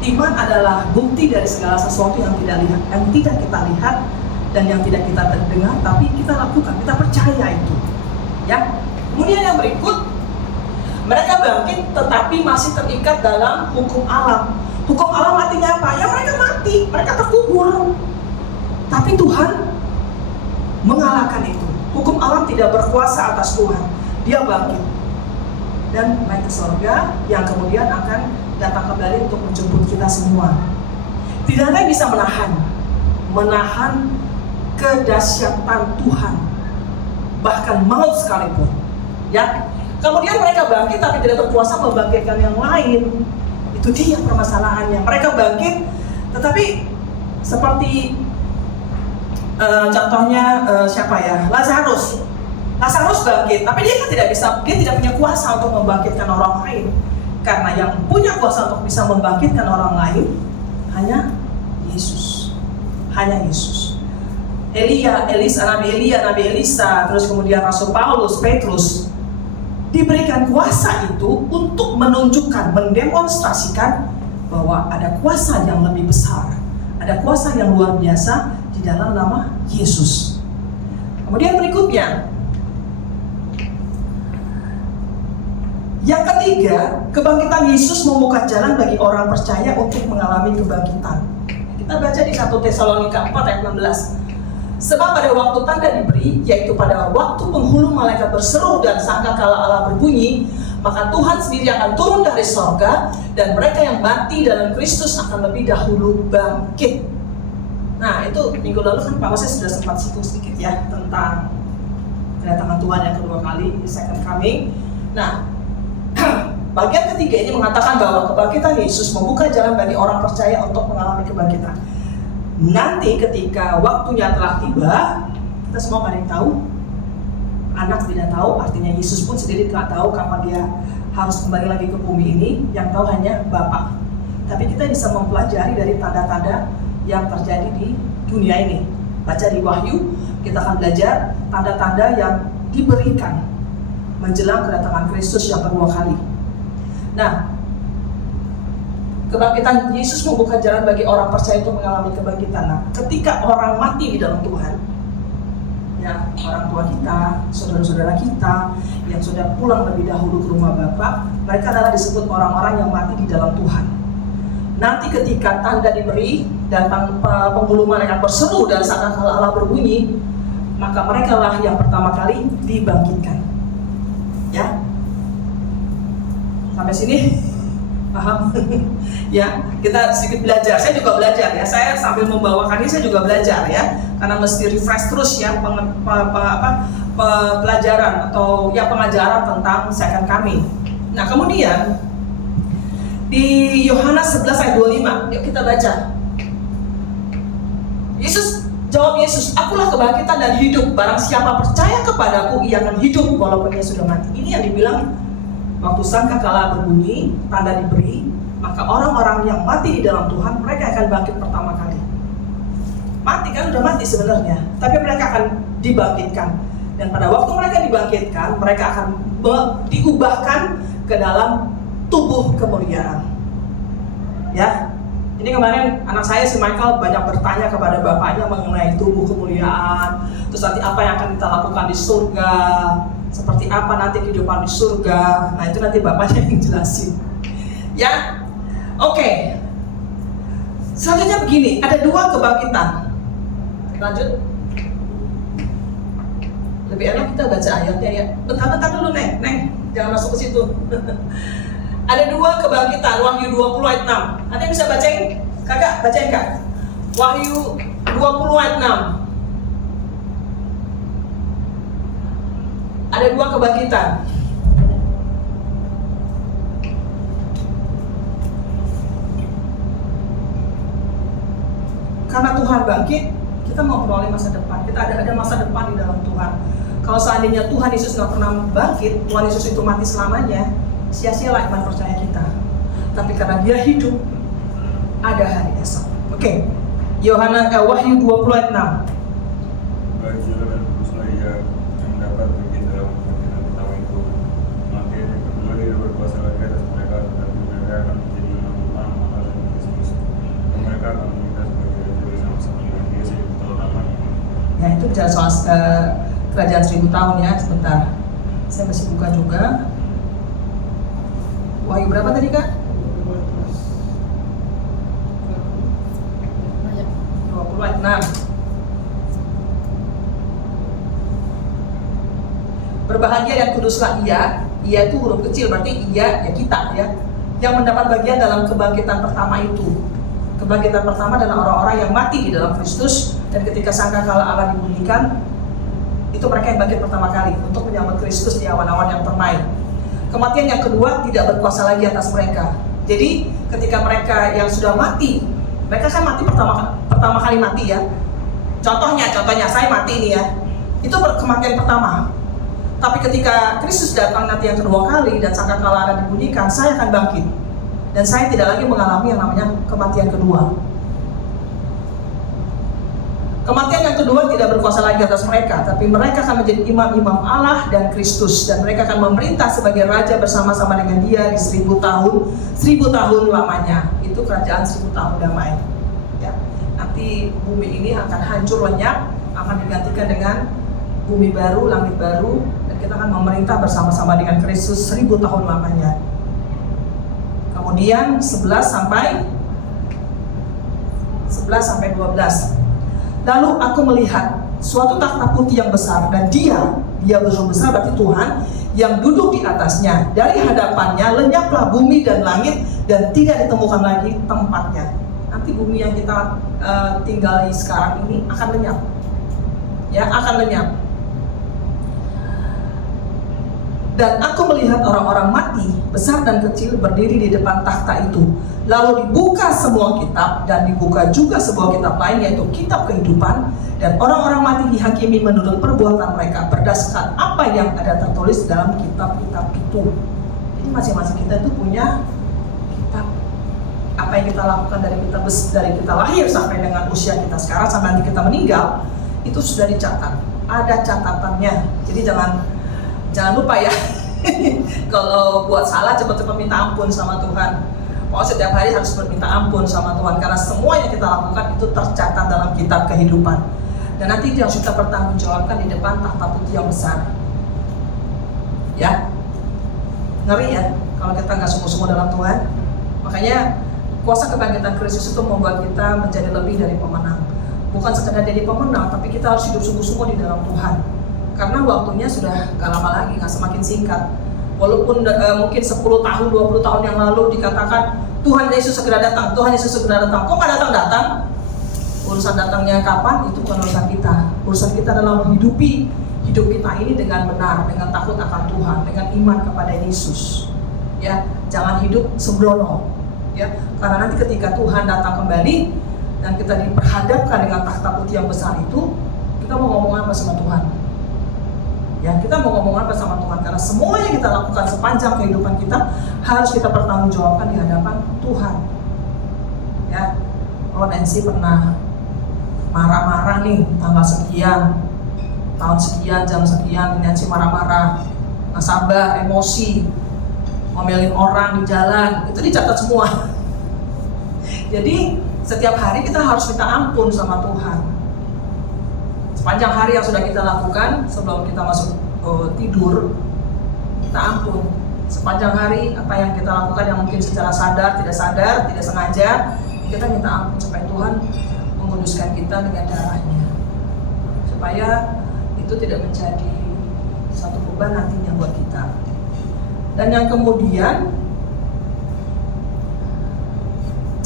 Iman adalah bukti dari segala sesuatu yang tidak kita lihat dan yang tidak kita dengar, tapi kita lakukan, kita percaya itu. Ya. Kemudian yang berikut, Mereka bangkit tetapi masih terikat dalam hukum alam. Hukum alam artinya apa? Ya mereka mati, mereka terkubur. Tapi Tuhan mengalahkan itu. Hukum alam tidak berkuasa atas Tuhan. Dia bangkit dan naik ke surga, yang kemudian akan datang kembali untuk menjemput kita semua. Tidak ada yang bisa menahan kedahsyatan Tuhan, bahkan maut sekalipun. Ya, kemudian mereka bangkit tapi tidak berkuasa membangkitkan yang lain. Itu dia permasalahannya. Mereka bangkit, tetapi seperti contohnya siapa ya? Lazarus bangkit, tapi dia kan dia tidak punya kuasa untuk membangkitkan orang lain. Karena yang punya kuasa untuk bisa membangkitkan orang lain hanya Yesus. Hanya Yesus. Nabi Elisa, terus kemudian Rasul Paulus, Petrus diberikan kuasa itu untuk menunjukkan, mendemonstrasikan bahwa ada kuasa yang lebih besar, ada kuasa yang luar biasa di dalam nama Yesus. Kemudian berikutnya, yang ketiga, kebangkitan Yesus membuka jalan bagi orang percaya untuk mengalami kebangkitan. Kita baca di 1 Tesalonika 4 ayat 16. Sebab pada waktu tanda diberi, yaitu pada waktu penghulu malaikat berseru dan sangkakala Allah berbunyi, maka Tuhan sendiri akan turun dari sorga, dan mereka yang mati dalam Kristus akan lebih dahulu bangkit. Nah, itu minggu lalu kan Pak Moses sudah sempat singgung sedikit ya tentang kedatangan Tuhan yang kedua kali, second coming. Nah, bagian ketiga ini mengatakan bahwa kebangkitan Yesus membuka jalan bagi orang percaya untuk mengalami kebangkitan. Nanti ketika waktunya telah tiba, kita semua pada yang tahu, anak tidak tahu, artinya Yesus pun sendiri tidak tahu kapan dia harus kembali lagi ke bumi ini. Yang tahu hanya Bapa. Tapi kita bisa mempelajari dari tanda-tanda yang terjadi di dunia ini. Baca di Wahyu, kita akan belajar tanda-tanda yang diberikan menjelang kedatangan Kristus yang kedua kali. Nah, kebangkitan Yesus membuka jalan bagi orang percaya untuk mengalami kebangkitan. Nah, ketika orang mati di dalam Tuhan, ya orang tua kita, saudara-saudara kita yang sudah pulang lebih dahulu ke rumah Bapa, mereka adalah disebut orang-orang yang mati di dalam Tuhan. Nanti ketika tanda diberi dan penghulu malaikat berseru dan sangkakala Allah berbunyi, maka mereka lah yang pertama kali dibangkitkan. Ya, sampai sini paham? Ya, kita sedikit belajar. Saya juga belajar ya. Saya sambil membawakan ini saya juga belajar ya. Karena mesti refresh terus ya pelajaran atau ya pengajaran tentang second coming. Nah, kemudian di Yohanes 11 ayat 25, yuk kita baca. Jawab Yesus, akulah kebangkitan dan hidup. Barang siapa percaya kepadaku, ia akan hidup walaupun ia sudah mati. Ini yang dibilang waktu sangkakala berbunyi, tanda diberi, maka orang-orang yang mati di dalam Tuhan, mereka akan bangkit pertama kali. Mati kan udah mati sebenarnya, tapi mereka akan dibangkitkan. Dan pada waktu mereka dibangkitkan, mereka akan diubahkan ke dalam tubuh kemuliaan. Ya, ini kemarin anak saya si Michael banyak bertanya kepada bapaknya mengenai tubuh kemuliaan. Terus nanti apa yang akan kita lakukan di surga? Seperti apa nanti kehidupan di surga? Nah itu nanti bapaknya yang jelasin. Ya, oke. Selanjutnya begini, ada dua kebangkitan. Lanjut. Lebih enak kita baca ayatnya ya. Bentar dulu Neng, jangan masuk ke situ. Ada dua kebangkitan, Wahyu 20 ayat 6. Ada yang bisa bacain? Kakak, bacain Kak. Wahyu 20 ayat 6. Ada dua kebangkitan. Karena Tuhan bangkit, kita mau beroleh masa depan. Kita ada masa depan di dalam Tuhan. Kalau seandainya Tuhan Yesus nggak pernah bangkit, Tuhan Yesus itu mati selamanya, sia-sialah iman percaya kita. Tapi karena dia hidup, ada hari esok. Oke. Wahyu 20 ayat 6. Bahagia dan kuduslah ia yang dapat pergi dalam kebangkitan pertama itu. Maka yang kedua dia berkuasa lagi atas mereka, tetapi mereka akan menjadi umat Allah dan Kristus. Dan mereka akan meminta sebagai raja bersama-sama dengan dia 1000 tahun lamanya. Ya itu bicara soal kerajaan 1000 tahun ya. Sebentar, saya masih buka juga. Wahyu berapa tadi Kak? 20 ayat 6. Berbahagia dan kuduslah ia itu huruf kecil, berarti ia ya kita ya, yang mendapat bagian dalam kebangkitan pertama itu. Kebangkitan pertama adalah orang-orang yang mati di dalam Kristus, dan ketika sangkakala Allah dibunyikan, itu mereka yang bangkit pertama kali untuk menyambut Kristus di awan-awan yang permai. Kematian yang kedua tidak berkuasa lagi atas mereka. Jadi ketika mereka yang sudah mati, mereka kan mati pertama kali mati ya. Contohnya saya mati ini ya, itu kematian pertama. Tapi ketika Kristus datang nanti yang kedua kali dan sangkakala Allah dibunyikan, saya akan bangkit. Dan saya tidak lagi mengalami yang namanya kematian kedua. Kematian yang kedua tidak berkuasa lagi atas mereka, tapi mereka akan menjadi imam-imam Allah dan Kristus, dan mereka akan memerintah sebagai raja bersama-sama dengan Dia di 1000 tahun lamanya. Itu kerajaan 1000 tahun damai. Ya. Nanti bumi ini akan hancur lenyap, akan digantikan dengan bumi baru, langit baru, dan kita akan memerintah bersama-sama dengan Kristus 1000 tahun lamanya. Kemudian 11 sampai 12. Lalu aku melihat suatu takhta putih yang besar, dan dia betul besar, berarti Tuhan yang duduk di atasnya. Dari hadapannya lenyaplah bumi dan langit, dan tidak ditemukan lagi tempatnya. Nanti bumi yang kita tinggali sekarang ini akan lenyap, ya, akan lenyap. Dan aku melihat orang-orang mati, besar dan kecil, berdiri di depan takhta itu. Lalu dibuka semua kitab, dan dibuka juga sebuah kitab lain, yaitu kitab kehidupan. Dan orang-orang mati dihakimi menurut perbuatan mereka berdasarkan apa yang ada tertulis dalam kitab-kitab itu. Jadi masing-masing kita itu punya kitab. Apa yang kita lakukan dari kita lahir sampai dengan usia kita sekarang, sampai nanti kita meninggal, itu sudah dicatat. Ada catatannya. Jadi jangan lupa ya. Kalau buat salah cepat-cepat minta ampun sama Tuhan. Pokoknya setiap hari harus berminta ampun sama Tuhan, karena semua yang kita lakukan itu tercatat dalam kitab kehidupan. Dan nanti itu yang kita pertanggungjawabkan di depan takhta putih yang besar. Ya, ngeri ya kalau kita nggak sungguh-sungguh dalam Tuhan. Makanya kuasa kebangkitan Kristus itu membuat kita menjadi lebih dari pemenang. Bukan sekedar jadi pemenang, tapi kita harus hidup sungguh-sungguh di dalam Tuhan. Karena waktunya sudah gak lama lagi, gak semakin singkat. Walaupun mungkin 10 tahun, 20 tahun yang lalu dikatakan Tuhan Yesus segera datang, Tuhan Yesus segera datang. Kok gak datang-datang? Urusan datangnya kapan, itu bukan urusan kita. Urusan kita adalah menghidupi hidup kita ini dengan benar, dengan takut akan Tuhan, dengan iman kepada Yesus. Ya, jangan hidup sembrono. Ya, karena nanti ketika Tuhan datang kembali dan kita diperhadapkan dengan takhta putih yang besar itu, kita mau ngomong apa sama Tuhan? Ya, kita mau ngomong apa sama Tuhan, karena semua yang kita lakukan sepanjang kehidupan kita harus kita pertanggungjawabkan di hadapan Tuhan. Ya, Nancy pernah marah-marah nih tanggal sekian, tahun sekian, jam sekian, Nancy marah-marah, nggak sabar, emosi, ngomelin orang di jalan, itu dicatat semua. Jadi setiap hari kita harus minta ampun sama Tuhan. Sepanjang hari yang sudah kita lakukan sebelum kita masuk tidur, kita ampun. Sepanjang hari apa yang kita lakukan yang mungkin secara sadar, tidak sengaja, kita minta ampun supaya Tuhan menguduskan kita dengan darahnya, supaya itu tidak menjadi satu beban nantinya buat kita. Dan yang kemudian,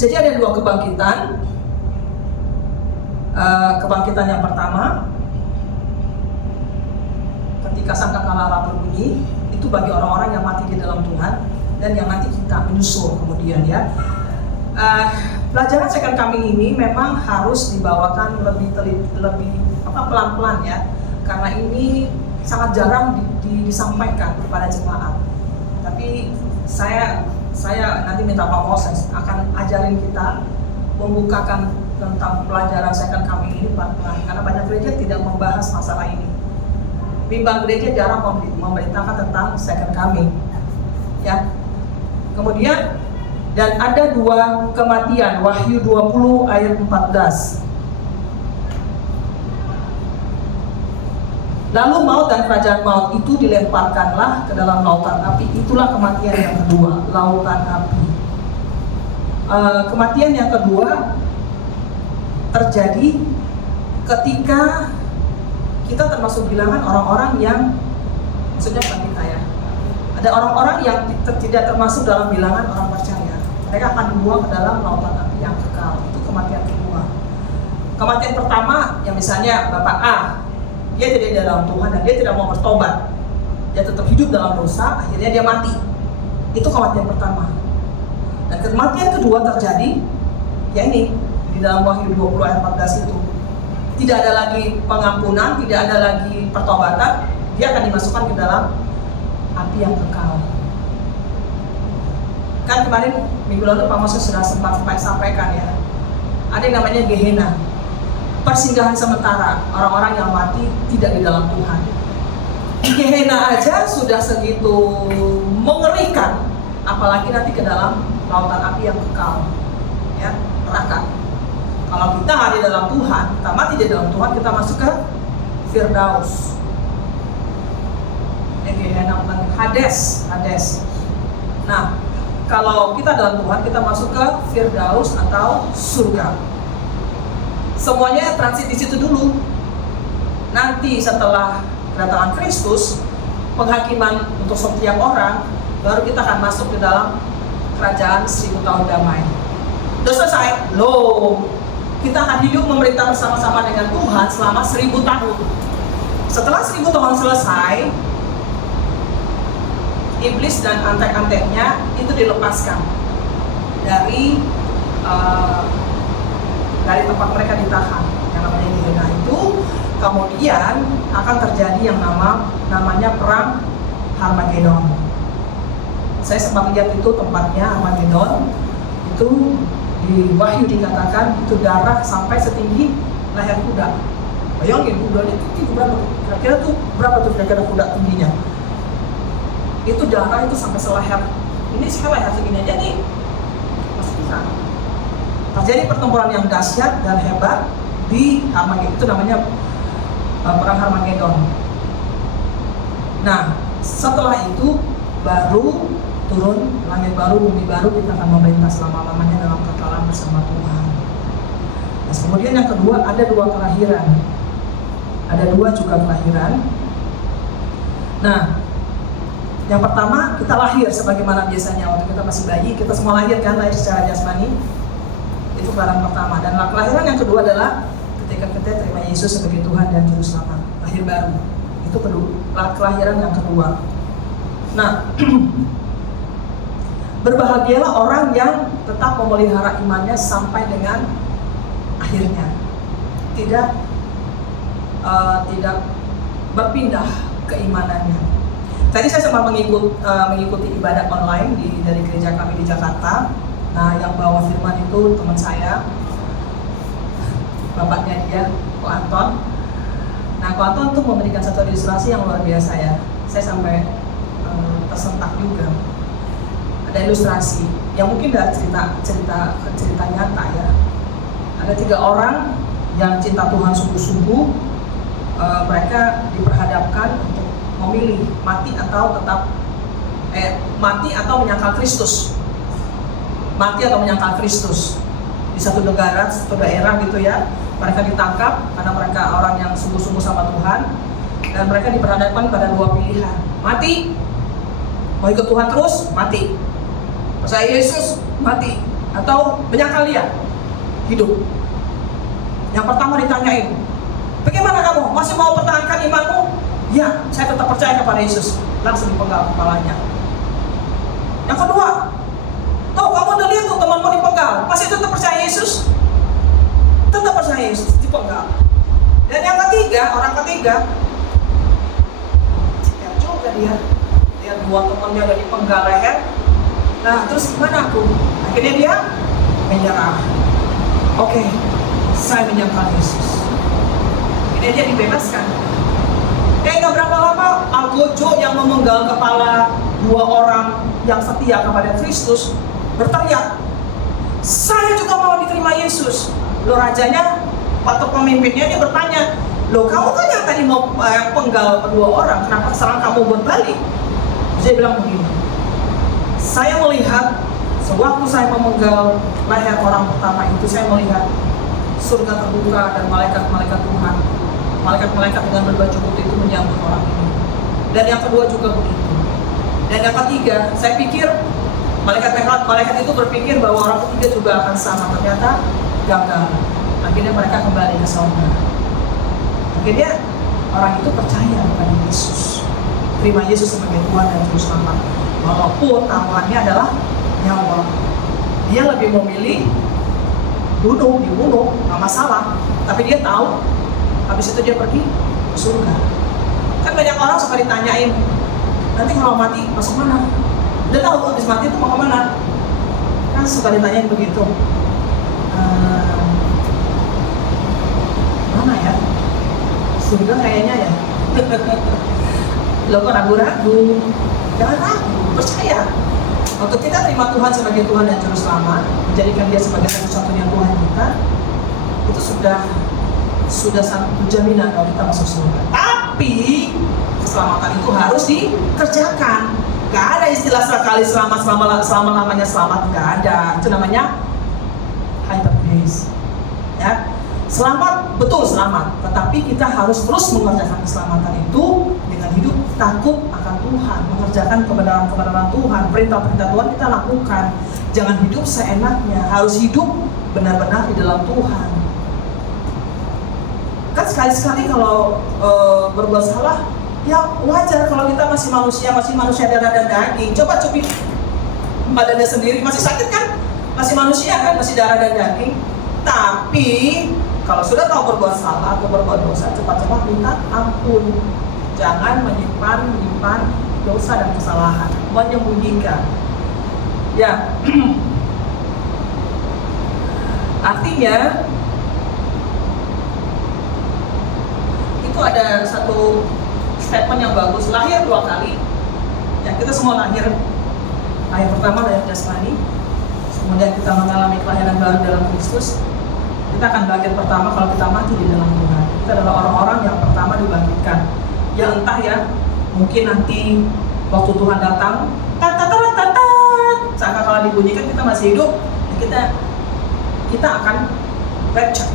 jadi ada dua kebangkitan. Kebangkitan yang pertama, ketika sangkakala Allah berbunyi, itu bagi orang-orang yang mati di dalam Tuhan, dan yang nanti kita menyusul kemudian ya. Pelajaran second coming ini memang harus dibawakan lebih pelan-pelan ya, karena ini sangat jarang disampaikan kepada jemaat. Tapi saya nanti minta Pak Moses akan ajarin kita membukakan tentang pelajaran second coming ini pelan-pelan, karena banyak gereja tidak membahas masalah ini. Bimbang gereja jarang memberitakan tentang second coming. Ya. Kemudian, dan ada dua kematian, Wahyu 20 ayat 14. Lalu maut dan kerajaan maut itu dilemparkanlah ke dalam lautan api. Itulah kematian yang kedua, lautan api. Kematian yang kedua terjadi ketika kita termasuk bilangan orang-orang yang, maksudnya bukan kita ya, ada orang-orang yang tidak termasuk dalam bilangan orang percaya. Mereka akan dibuang ke dalam lautan api yang kekal. Itu kematian kedua. Kematian pertama, yang misalnya Bapak A, dia tidak di dalam Tuhan dan dia tidak mau bertobat, dia tetap hidup dalam dosa, akhirnya dia mati. Itu kematian pertama. Dan kematian kedua terjadi, ya ini, di dalam Wahyu 20 ayat 14 itu. Tidak ada lagi pengampunan, tidak ada lagi pertobatan, dia akan dimasukkan ke dalam api yang kekal. Kan kemarin minggu lalu Pak Moses sudah sempat sampaikan ya, ada yang namanya Gehenna, persinggahan sementara orang-orang yang mati tidak di dalam Tuhan. Di Gehenna aja sudah segitu mengerikan, apalagi nanti ke dalam lautan api yang kekal, ya, neraka. Kalau kita ada di dalam Tuhan, kita mati di dalam Tuhan, kita masuk ke Firdaus. Gehenna, Hades. Nah, kalau kita dalam Tuhan, kita masuk ke Firdaus atau surga. Semuanya transit di situ dulu. Nanti setelah kedatangan Kristus, penghakiman untuk setiap orang, baru kita akan masuk ke dalam kerajaan 1000 tahun damai. Udah selesai? Loh, kita akan hidup memerintah bersama-sama dengan Tuhan selama 1000 tahun. Setelah 1000 tahun selesai, iblis dan antek-anteknya itu dilepaskan dari tempat mereka ditahan, yang namanya Gehenna itu. Kemudian akan terjadi yang namanya perang Harmagedon. Saya sempat lihat itu tempatnya Harmagedon, itu di Wahyu dikatakan itu darah sampai setinggi leher kuda. Bayangin kuda itu tinggi berapa? Kira-kira kira-kira kuda tingginya? Itu darah itu sampai seleher. Ini seleher segini aja nih, masih bisa. Terjadi pertempuran yang dahsyat dan hebat di Harmagedon. Itu namanya perang Harmagedon. Nah, setelah itu baru turun langit baru, bumi baru, kita akan memerintah selama-lamanya dalam kekekalan bersama Tuhan. Nah, kemudian yang kedua, ada dua kelahiran. Ada dua juga kelahiran. Nah, yang pertama, kita lahir sebagaimana biasanya waktu kita masih bayi, kita semua lahir secara jasmani. Itu kelahiran pertama. Dan kelahiran yang kedua adalah ketika kita terima Yesus sebagai Tuhan dan Juru Selamat, lahir baru. Itu kelahiran yang kedua. Nah, berbahagialah orang yang tetap memelihara imannya sampai dengan akhirnya, tidak berpindah keimanannya. Tadi saya sempat mengikuti ibadah online dari gereja kami di Jakarta. Nah, yang bawa firman itu teman saya, bapaknya dia, Ko Anton. Nah, Ko Anton tuh memberikan satu ilustrasi yang luar biasa ya. Saya sampai tersentak juga. Ada ilustrasi yang mungkin dari cerita nyata ya. Ada 3 orang yang cinta Tuhan sungguh-sungguh. Mereka diperhadapkan untuk memilih mati atau menyangkal Kristus. Mati atau menyangkal Kristus di satu negara, satu daerah gitu ya. Mereka ditangkap karena mereka orang yang sungguh-sungguh sama Tuhan, dan mereka diperhadapkan pada 2 pilihan: mati, mau ikut Tuhan terus, mati. Percaya Yesus, mati. Atau menyangkal Dia, hidup. Yang pertama ditanyain, bagaimana kamu? Masih mau pertahankan imanmu? Ya, saya tetap percaya kepada Yesus. Langsung dipenggal kepalanya. Yang kedua, tuh kamu udah lihat tuh temanmu dipenggal, masih tetap percaya Yesus? Tetap percaya Yesus, dipenggal. Dan yang ketiga, orang ketiga, ya juga dia lihat 2 temannya udah dipenggal leher. Nah, terus gimana aku? Akhirnya dia menyerah. Oke, saya menyangkal Yesus. Akhirnya dia dibebaskan. Nggak berapa lama, Algojo yang memenggal kepala 2 orang yang setia kepada Kristus berteriak, saya juga mau diterima Yesus. Loh, rajanya atau pemimpinnya dia bertanya, loh kamu kan nyata tadi mau penggal kedua orang, kenapa sekarang kamu berbalik? Dia bilang begini, saya melihat sewaktu saya memenggal leher orang pertama itu, saya melihat surga terbuka dan malaikat-malaikat Tuhan, malaikat-malaikat dengan berbaju putih itu menyambut orang ini. Dan yang kedua juga begitu. Dan yang ketiga, saya pikir malaikat itu berpikir bahwa orang ketiga juga akan sama, ternyata gagal. Akhirnya mereka kembali ke surga. Akhirnya orang itu percaya kepada Yesus, terima Yesus sebagai Tuhan dan Juru Selamat. Walaupun taruhannya adalah nyawa, dia lebih memilih dibunuh, nggak masalah. Tapi dia tahu, habis itu dia pergi ke surga. Kan banyak orang suka ditanyain, nanti kalau mati masuk mana? Udah tahu habis mati itu mau kemana? Kan suka ditanyain begitu. Mana ya? Surga kayaknya ya. Lo kok ragu-ragu? Jangan ragu, percaya. Waktu kita terima Tuhan sebagai Tuhan dan Juru Selamat, menjadikan Dia sebagai satu-satunya Tuhan kita, itu sudah satu jaminan kalau kita masuk surga. Tapi keselamatan itu harus dikerjakan. Gak ada istilah sekali selama-lamanya selamat, gak ada. Itu namanya hyper grace. Ya. Selamat, betul selamat, tetapi kita harus terus mengerjakan keselamatan itu dengan hidup takut akan Tuhan, mengerjakan kebenaran-kebenaran Tuhan, perintah-perintah Tuhan kita lakukan. Jangan hidup seenaknya, harus hidup benar-benar di dalam Tuhan. Kan sekali-sekali kalau berbuat salah, ya wajar kalau kita masih manusia darah dan daging. Coba cubit badannya sendiri, masih sakit kan? Masih manusia kan, masih darah dan daging. Tapi kalau sudah tahu berbuat salah atau berbuat dosa, cepat-cepat minta ampun. Jangan menyimpan dosa dan kesalahan, menyembunyikan. Ya, artinya itu ada satu statement yang bagus. Lahir 2 kali. Ya, kita semua lahir pertama lahir jasmani, kemudian kita mengalami kelahiran baru dalam Kristus. Kita akan bangkit pertama kalau kita mati di dalam Tuhan. Kita adalah orang-orang yang pertama dibangkitkan. Ya entah ya, mungkin nanti waktu Tuhan datang, seakan-akan dibunyikan kita masih hidup, ya kita akan rapture.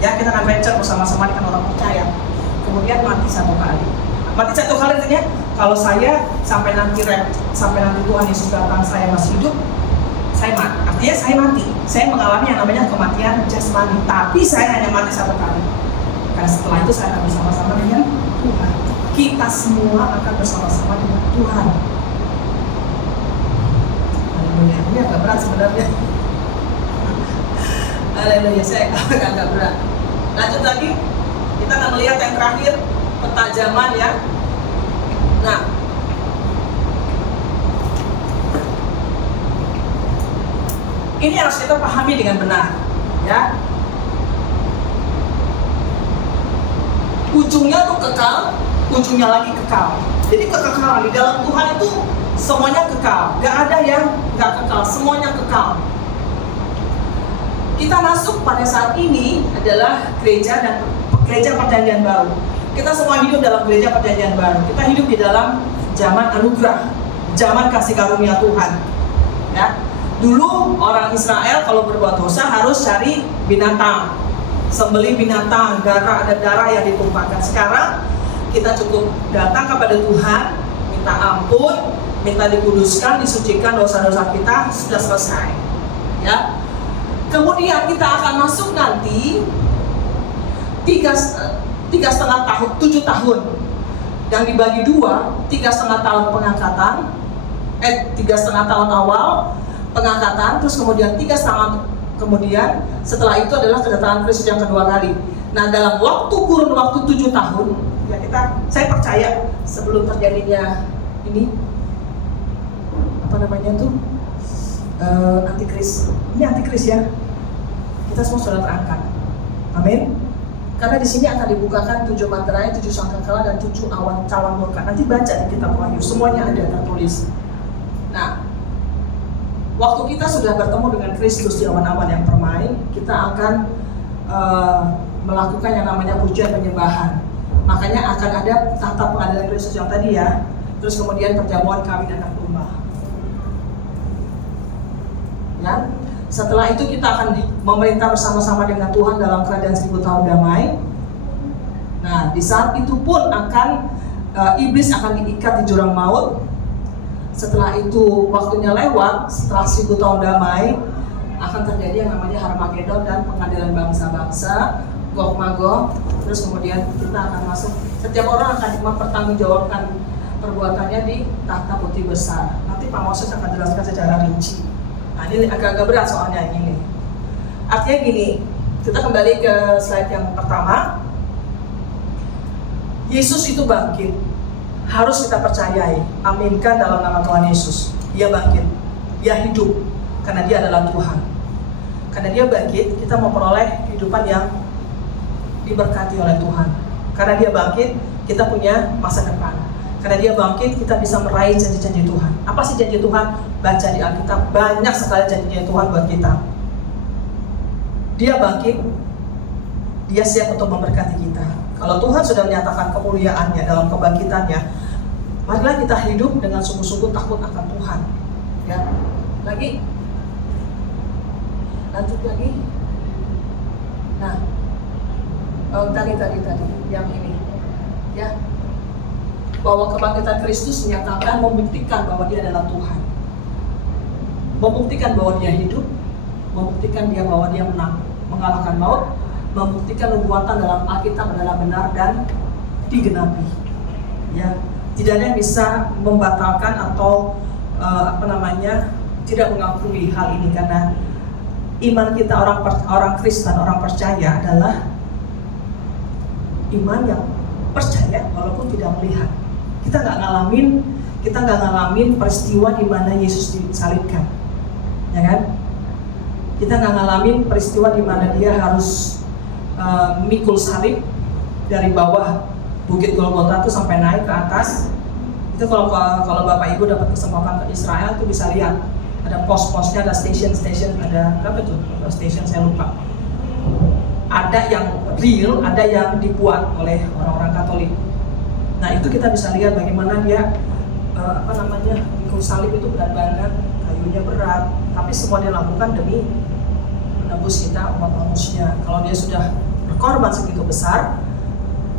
Ya, kita akan rapture bersama-sama dengan orang percaya. Kemudian mati 1 kali. Mati 1 kali artinya kalau saya sampai nanti Tuhan Yesus datang saya masih hidup, artinya saya mati. Saya mengalami yang namanya kematian jasmani, tapi saya hanya mati 1 kali. Karena setelah itu saya akan bersama-sama dengan Tuhan. Kita semua akan bersama-sama dengan Tuhan. Haleluya. Ini agak berat sebenarnya. Haleluya, saya agak berat. Lanjut lagi, kita akan melihat yang terakhir, peta zaman ya. Nah, ini harus kita pahami dengan benar, ya. Ujungnya tuh kekal, ujungnya lagi kekal. Jadi kekekalan di dalam Tuhan itu semuanya kekal. Gak ada yang gak kekal, semuanya kekal. Kita masuk pada saat ini adalah gereja perjanjian baru. Kita semua hidup dalam gereja perjanjian baru. Kita hidup di dalam zaman anugerah, zaman kasih karunia Tuhan, ya. Dulu orang Israel kalau berbuat dosa harus cari binatang, sembelih binatang, ada darah yang ditumpahkan. Sekarang kita cukup datang kepada Tuhan, minta ampun, minta dikuduskan, disucikan dosa-dosa kita, sudah selesai. Ya. Kemudian kita akan masuk nanti 3,5 tahun, 7 tahun, yang dibagi 2, 3,5 tahun pengangkatan, 3,5 tahun awal pengangkatan, terus kemudian 3,5 kemudian setelah itu adalah kedatangan Kristus yang kedua kali. Nah, dalam kurun waktu 7 tahun, ya saya percaya sebelum terjadinya ini antikris. Ini antikris ya. Kita semua sudah terangkat. Amin. Karena di sini akan dibukakan 7 materai, 7 sangkakala dan 7 awan cawan murka. Nanti baca di kitab Wahyu, semuanya ada tertulis. Nah, waktu kita sudah bertemu dengan Kristus di awan-awan yang permai, kita akan melakukan yang namanya pujian penyembahan. Makanya akan ada tahta pengadilan Kristus yang tadi ya. Terus kemudian perjamuan kawin anak domba. Ya. Setelah itu kita akan memerintah bersama-sama dengan Tuhan dalam kerajaan 1000 tahun damai. Nah, di saat itu pun akan iblis akan diikat di jurang maut. Setelah itu waktunya lewat, setelah 1000 tahun damai akan terjadi yang namanya Harmagedon dan pengadilan bangsa-bangsa, Gog Magog. Terus kemudian kita akan masuk, setiap orang akan mempertanggungjawabkan perbuatannya di tahta putih besar. Nanti Pak Moses akan jelaskan secara rinci. Nah, ini agak-agak berat soalnya ini. Artinya gini, kita kembali ke slide yang pertama. Yesus itu bangkit, harus kita percayai, aminkan dalam nama Tuhan Yesus. Dia bangkit, dia hidup, karena dia adalah Tuhan. Karena dia bangkit, kita memperoleh kehidupan yang diberkati oleh Tuhan. Karena dia bangkit, kita punya masa depan. Karena dia bangkit, kita bisa meraih janji-janji Tuhan. Apa sih janji Tuhan? Baca di Alkitab, banyak sekali janji-janji Tuhan buat kita. Dia bangkit, dia siap untuk memberkati kita. Kalau Tuhan sudah menyatakan kemuliaannya dalam kebangkitannya, marilah kita hidup dengan sungguh-sungguh takut akan Tuhan. Ya, lagi, lanjut lagi. Nah, tadi yang ini, ya, bahwa kebangkitan Kristus menyatakan, membuktikan bahwa dia adalah Tuhan, membuktikan bahwa dia hidup, membuktikan dia bahwa dia menang, mengalahkan maut, membuktikan nubuatan dalam Alkitab adalah benar dan digenapi. Ya, tidak ada yang bisa membatalkan atau tidak mengakui hal ini, karena iman kita orang Kristen, orang percaya adalah iman yang percaya walaupun tidak melihat. Kita nggak ngalamin peristiwa di mana Yesus disalibkan, ya kan? Kita nggak ngalamin peristiwa di mana dia harus mikul salib dari bawah Bukit Golgota itu sampai naik ke atas. Itu kalau Bapak Ibu dapat kesempatan ke Israel itu bisa lihat ada pos-posnya, ada station, ada berapa tuh? Station saya lupa. Ada yang real, ada yang dibuat oleh orang-orang Katolik. Nah, itu kita bisa lihat bagaimana dia mikul salib itu berat banget, kayunya berat, tapi semua dia lakukan demi menebus kita umat manusia. Kalau dia sudah berkorban segitu besar,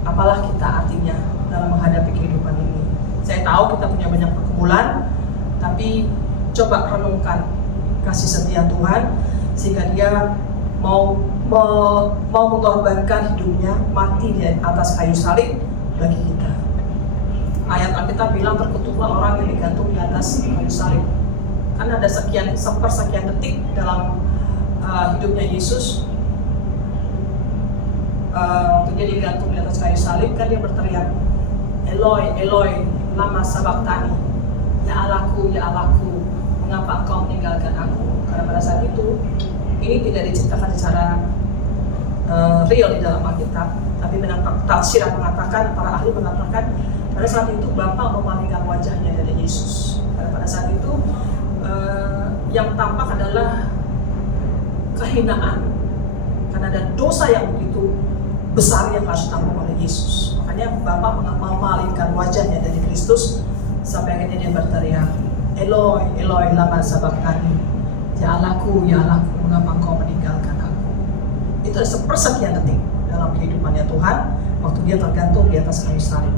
apalah kita artinya dalam menghadapi kehidupan ini. Saya tahu kita punya banyak pergumulan, tapi coba renungkan kasih setia Tuhan sehingga dia mau mengorbankan hidupnya, mati di atas kayu salib bagi kita. Ayat Alkitab bilang terkutuklah orang yang digantung di atas kayu salib. Karena ada sepersekian detik dalam hidupnya Yesus, waktu dia digantung di atas kayu salib, kan dia berteriak, Eloi, Eloi, lama sabachthani, ya Allahku, mengapa engkau meninggalkan aku? Karena pada saat itu, ini tidak diceritakan secara real di dalam Alkitab, tapi tafsir mengatakan, para ahli mengatakan, pada saat itu Bapa memalingkan wajahnya dari Yesus. Karena pada saat itu yang tampak adalah kehinaan, karena ada dosa yang begitu besar yang harus ditanggung oleh Yesus. Makanya Bapa memalingkan wajahnya dari Kristus sampai akhirnya dia berteriak, Eloi, Eloi, lama sabachthani, ya Allahku, mengapa engkau meninggalkan aku? Itu sepersekian detik dalam kehidupannya Tuhan waktu dia tergantung di atas kayu salib.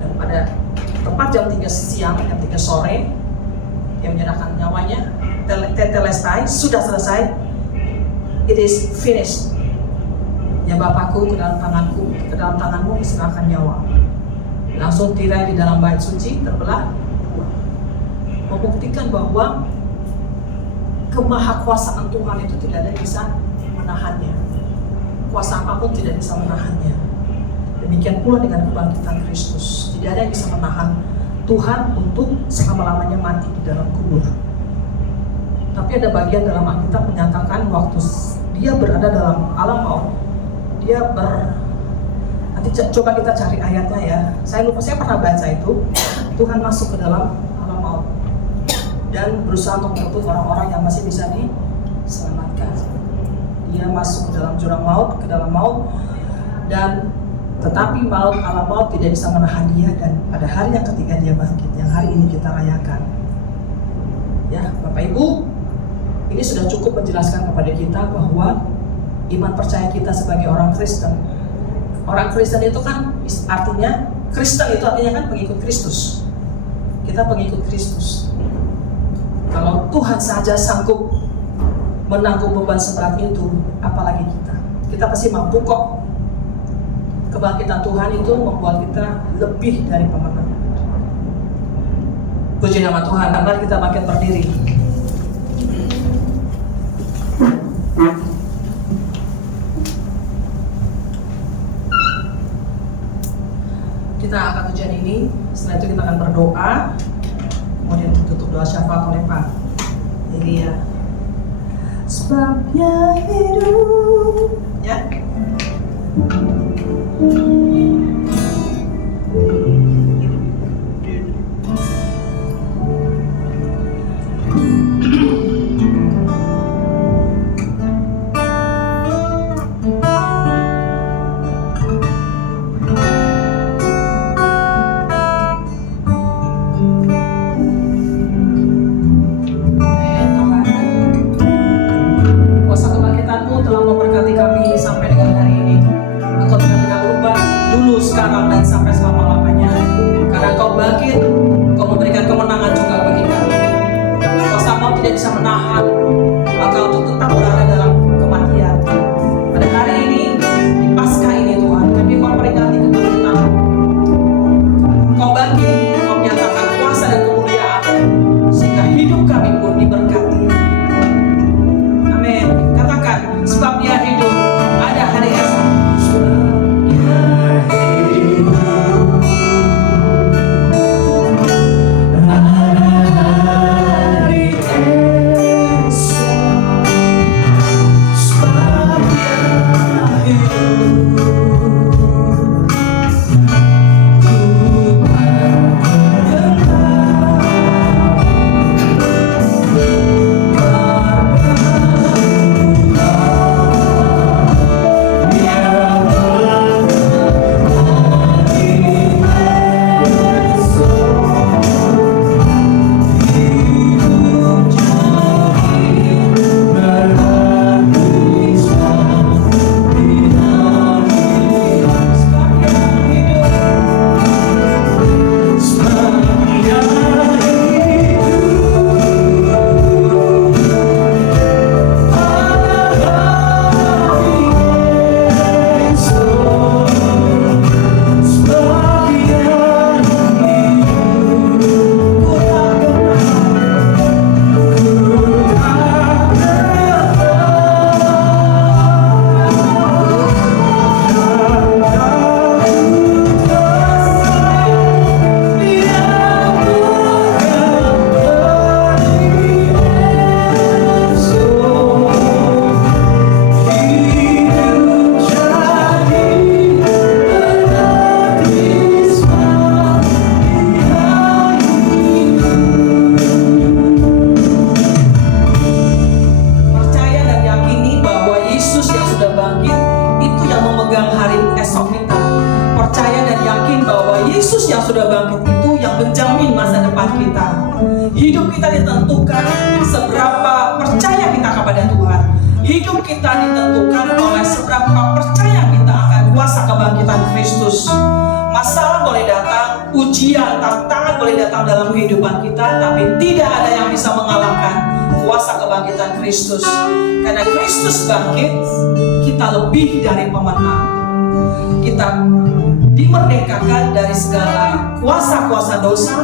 Dan pada tepat jam 3 siang, jam 3 sore, dia menyerahkan nyawanya, tetelestai, sudah selesai, it is finished. Ya Bapakku, ke dalam tanganmu diserahkan nyawa. Langsung tirai di dalam bait suci, terbelah dua. Membuktikan bahwa kemahakuasaan Tuhan itu tidak ada yang bisa menahannya. Kuasa apapun tidak bisa menahannya. Demikian pula dengan kebangkitan Kristus. Tidak ada yang bisa menahan Tuhan untuk selama-lamanya mati di dalam kubur. Tapi ada bagian dalam Alkitab menyatakan waktu dia berada dalam alam maut, nanti coba kita cari ayatnya ya. Saya pernah baca itu, Tuhan masuk ke dalam alam maut dan berusaha untuk merebut orang-orang yang masih bisa diselamatkan. Dia masuk ke dalam jurang maut, ke dalam maut, dan Tetapi maut tidak bisa menahan dia, dan pada hari yang ketiga dia bangkit, yang hari ini kita rayakan. Ya, Bapak Ibu, ini sudah cukup menjelaskan kepada kita bahwa iman percaya kita sebagai orang Kristen. Orang Kristen itu kan artinya, Kristen itu artinya kan pengikut Kristus. Kita pengikut Kristus. Kalau Tuhan saja sanggup menanggung beban seberat itu, apalagi kita. Kita pasti mampu kok. Kebangkitan Tuhan itu membuat kita lebih dari pemenang. Puji nama Tuhan. Mari kita bangkit berdiri. Kita akan ujian ini. Setelah itu kita akan berdoa. Kemudian tutup doa syafaat oleh Pak Elia. Sebabnya hidup, ya. Hidup kita ditentukan seberapa percaya kita kepada Tuhan. Hidup kita ditentukan oleh seberapa percaya kita akan kuasa kebangkitan Kristus. Masalah boleh datang, ujian, tantangan boleh datang dalam kehidupan kita, tapi tidak ada yang bisa mengalahkan kuasa kebangkitan Kristus. Karena Kristus bangkit, kita lebih dari pemenang. Kita dimerdekakan dari segala kuasa-kuasa dosa.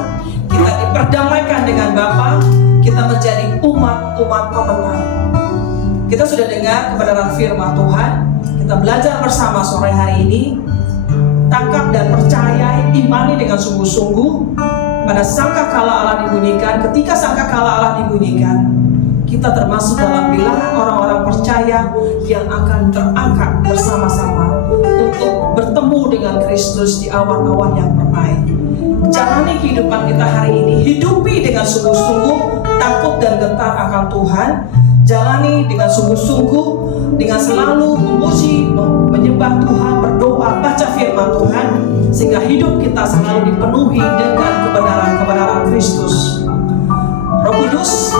Kita diperdamaikan dengan Bapa. Kita menjadi umat-umat pemenang. Kita sudah dengar kebenaran firman Tuhan. Kita belajar bersama sore hari ini. Tangkap dan percayai, imani dengan sungguh-sungguh. Pada sangkakala Allah dibunyikan, ketika sangkakala Allah dibunyikan, kita termasuk dalam bilangan orang-orang percaya yang akan terangkat bersama-sama untuk bertemu dengan Kristus di awan-awan yang permai. Jalani kehidupan kita hari ini, hidupi dengan sungguh-sungguh, takut dan gentar akan Tuhan. Jalani dengan sungguh-sungguh dengan selalu memuji, menyembah Tuhan, berdoa, baca firman Tuhan, sehingga hidup kita selalu dipenuhi dengan kebenaran-kebenaran Kristus. Roh Kudus,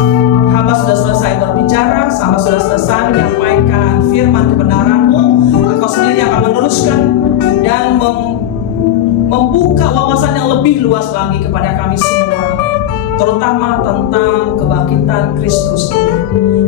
hamba sudah selesai berbicara, hamba sudah selesai menyampaikan firman kebenaran-Mu. Engkau sendiri akan meneruskan dan membuka wawasan yang lebih luas lagi kepada kami semua, terutama tentang kebangkitan Kristus ini,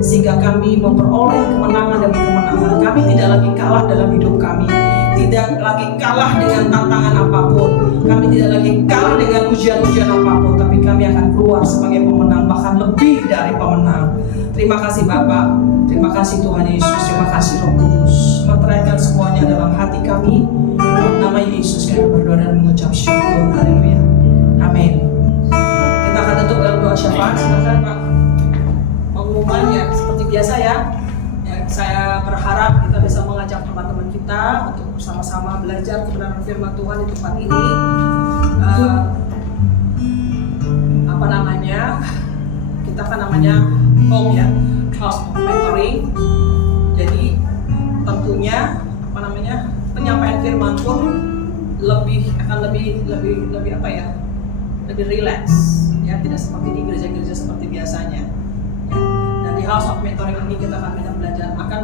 sehingga kami memperoleh kemenangan demi kemenangan. Kami tidak lagi kalah dalam hidup kami, tidak lagi kalah dengan tantangan apapun, kami tidak lagi kalah dengan ujian-ujian apapun, tapi kami akan keluar sebagai pemenang, bahkan lebih dari pemenang. Terima kasih Bapak, terima kasih Tuhan Yesus, terima kasih Roh Kudus. Meteraikan semuanya dalam hati kami, dalam nama Yesus kami berdoa dan mengucap syukur. Haleluya, amin. Kita akan tutup dalam doa syafaat. Silakan Pak. Pengumumannya seperti biasa ya. Saya berharap kita bisa mengajak teman-teman kita untuk sama-sama belajar kebenaran firman Tuhan di tempat ini. Kita kan namanya home ya, house of mentoring. Jadi tentunya penyampaian firman pun lebih relax ya, tidak seperti di gereja-gereja seperti biasanya ya. Dan di house of mentoring ini kita akan belajar, akan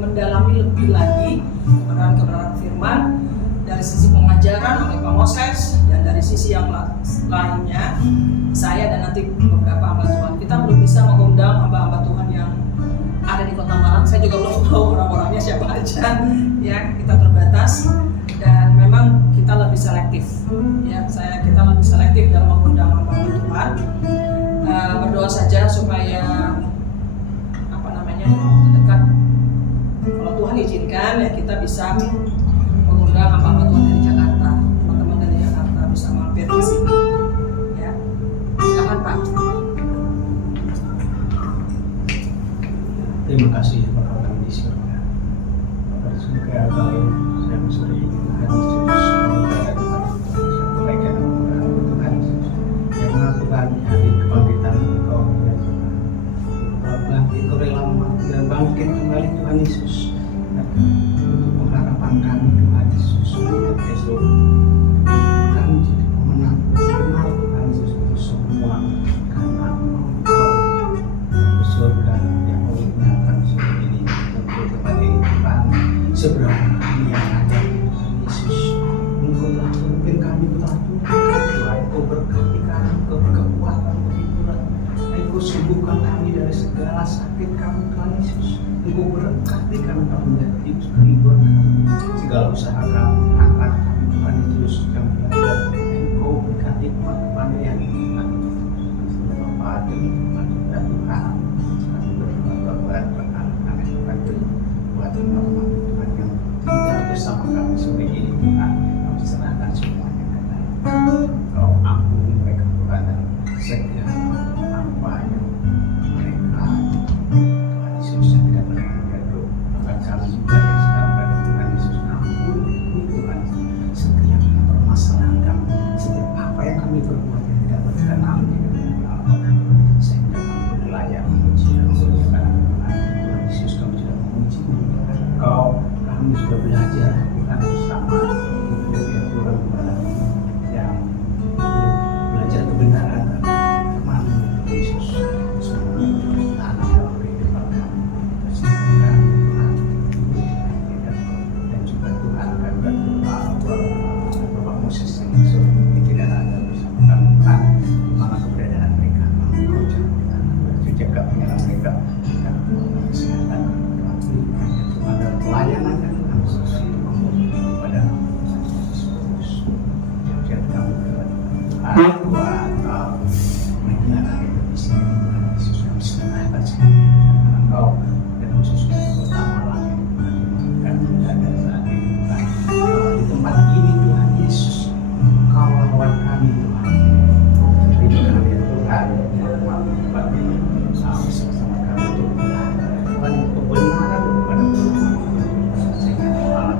mendalami lebih lagi kebenaran firman dari sisi pengajaran oleh Pak Moses, dan dari sisi yang lainnya saya dan nanti beberapa hamba Tuhan. Kita belum bisa mengundang hamba-hamba Tuhan yang ada di Kota Malang. Saya juga belum tahu orang-orangnya siapa aja ya, kita terbatas dan memang kita lebih selektif ya. Kita lebih selektif dalam mengundang hamba-hamba Tuhan. Berdoa saja supaya dekat, kalau Tuhan izinkan ya, kita bisa mengundang hamba-hamba Tuhan dari Jakarta, teman-teman dari Jakarta bisa mampir ke sini ya. Silakan Pak. Terima kasih Bapak kami di surga. Bapak di surga, kalau saya sore ini Tuhan Yesus kebaikan Tuhan yang melakukan hari kebangkitan Engkau ya Tuhan. Bangkit Kau rela mati dan bangkit kembali Tuhan Yesus untuk pengharapan kami Tuhan Yesus untuk esok kami jadi pemenang benar Tuhan Yesus untuk semua, karena Engkau di surga yang olehnya kami sudah ini untuk kepada Tuhan seberapa kami yang ada Tuhan Yesus. Engkau telah memimpin kami telah Tuhan, Engkau berkati kami, Engkau berkekuatan, berhiburan, Engkau sembuhkan kami dari segala sakit kami Tuhan Yesus. Engkau berkati kami telah menjadi keribuan kami, segala usaha kami, anak kami Tuhan Yesus yang belajar. Engkau berkati kepandaian Tuhan. Bapa demi Tuhan dan Tuhan, kami berdoa buat rekan-rekan Tuhan, buat teman-teman Tuhan yang tinggal bersama kami sore ini Tuhan, kami serahkan semuanya ke dalam. Kau ampuni mereka Tuhan, dan segala apa yang mereka Tuhan Yesus yang tidak berdoa, bahkan kami juga yang sekarang pada Tuhan Yesus, ampuni Tuhan setiap permasalahan kami, setiap apa yang kami berbuat yang tidak berkenan di hadapan Allah, sehingga kami layak memuji dan memuliakan Tuhan. Tuhan Yesus, kami sudah memuji memuliakan Engkau, kami sudah belajar Tuhan bersama untuk yang Tuhan kepada yang belajar kebenaran firman Yesus semua tanah dalam kehidupan kami, sehingga Tuhan dan juga Tuhan akan berdoa buat Bapak Moses yang tidak ada bersama kami Tuhan, di mana keberadaan mereka, Engkau jangan jaga pengenalan mereka dan kesehatan Tuhan berikan Tuhan dan pelayanan dan Tuhan Yesus kepada Yesus. Jadi kami Tuhan buat menjaga di sini Tuhan Yesus, kami serahkan semuanya kepada Engkau dan khususnya terutama lagi dan ada saat ini Tuhan di tempat ini Tuhan Yesus, Engkau lawan kami Tuhan, beri kami Tuhan tempat ini bersama kami untuk Tuhan kebenaran kepada Tuhan, sehingga Tuhan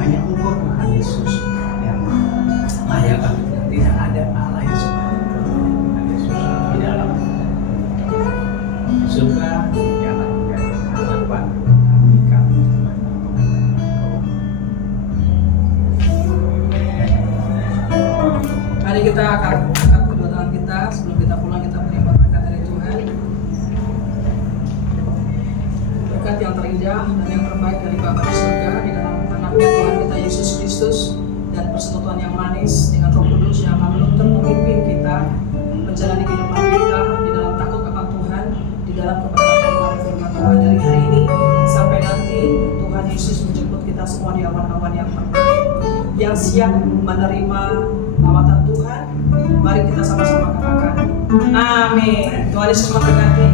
hanya Engkau Tuhan Yesus yang layak kita akan angkat kedua tangan kita sebelum kita pulang, kita menerima berkat dari Tuhan. Berkat yang terindah dan yang terbaik dari Bapa di surga di dalam anaknya Tuhan kita Yesus Kristus, dan persekutuan yang manis dengan Roh Kudus yang akan menuntun memimpin kita menjalani kehidupan kita di dalam takut akan Tuhan, di dalam kebenaran firman Tuhan dari hari ini sampai nanti Tuhan Yesus menjemput kita semua di awan-awan yang terbaik, yang siap menerima lawatan Tuhan. Mari kita sama-sama katakan amin. Tuhan Yesus memberkati.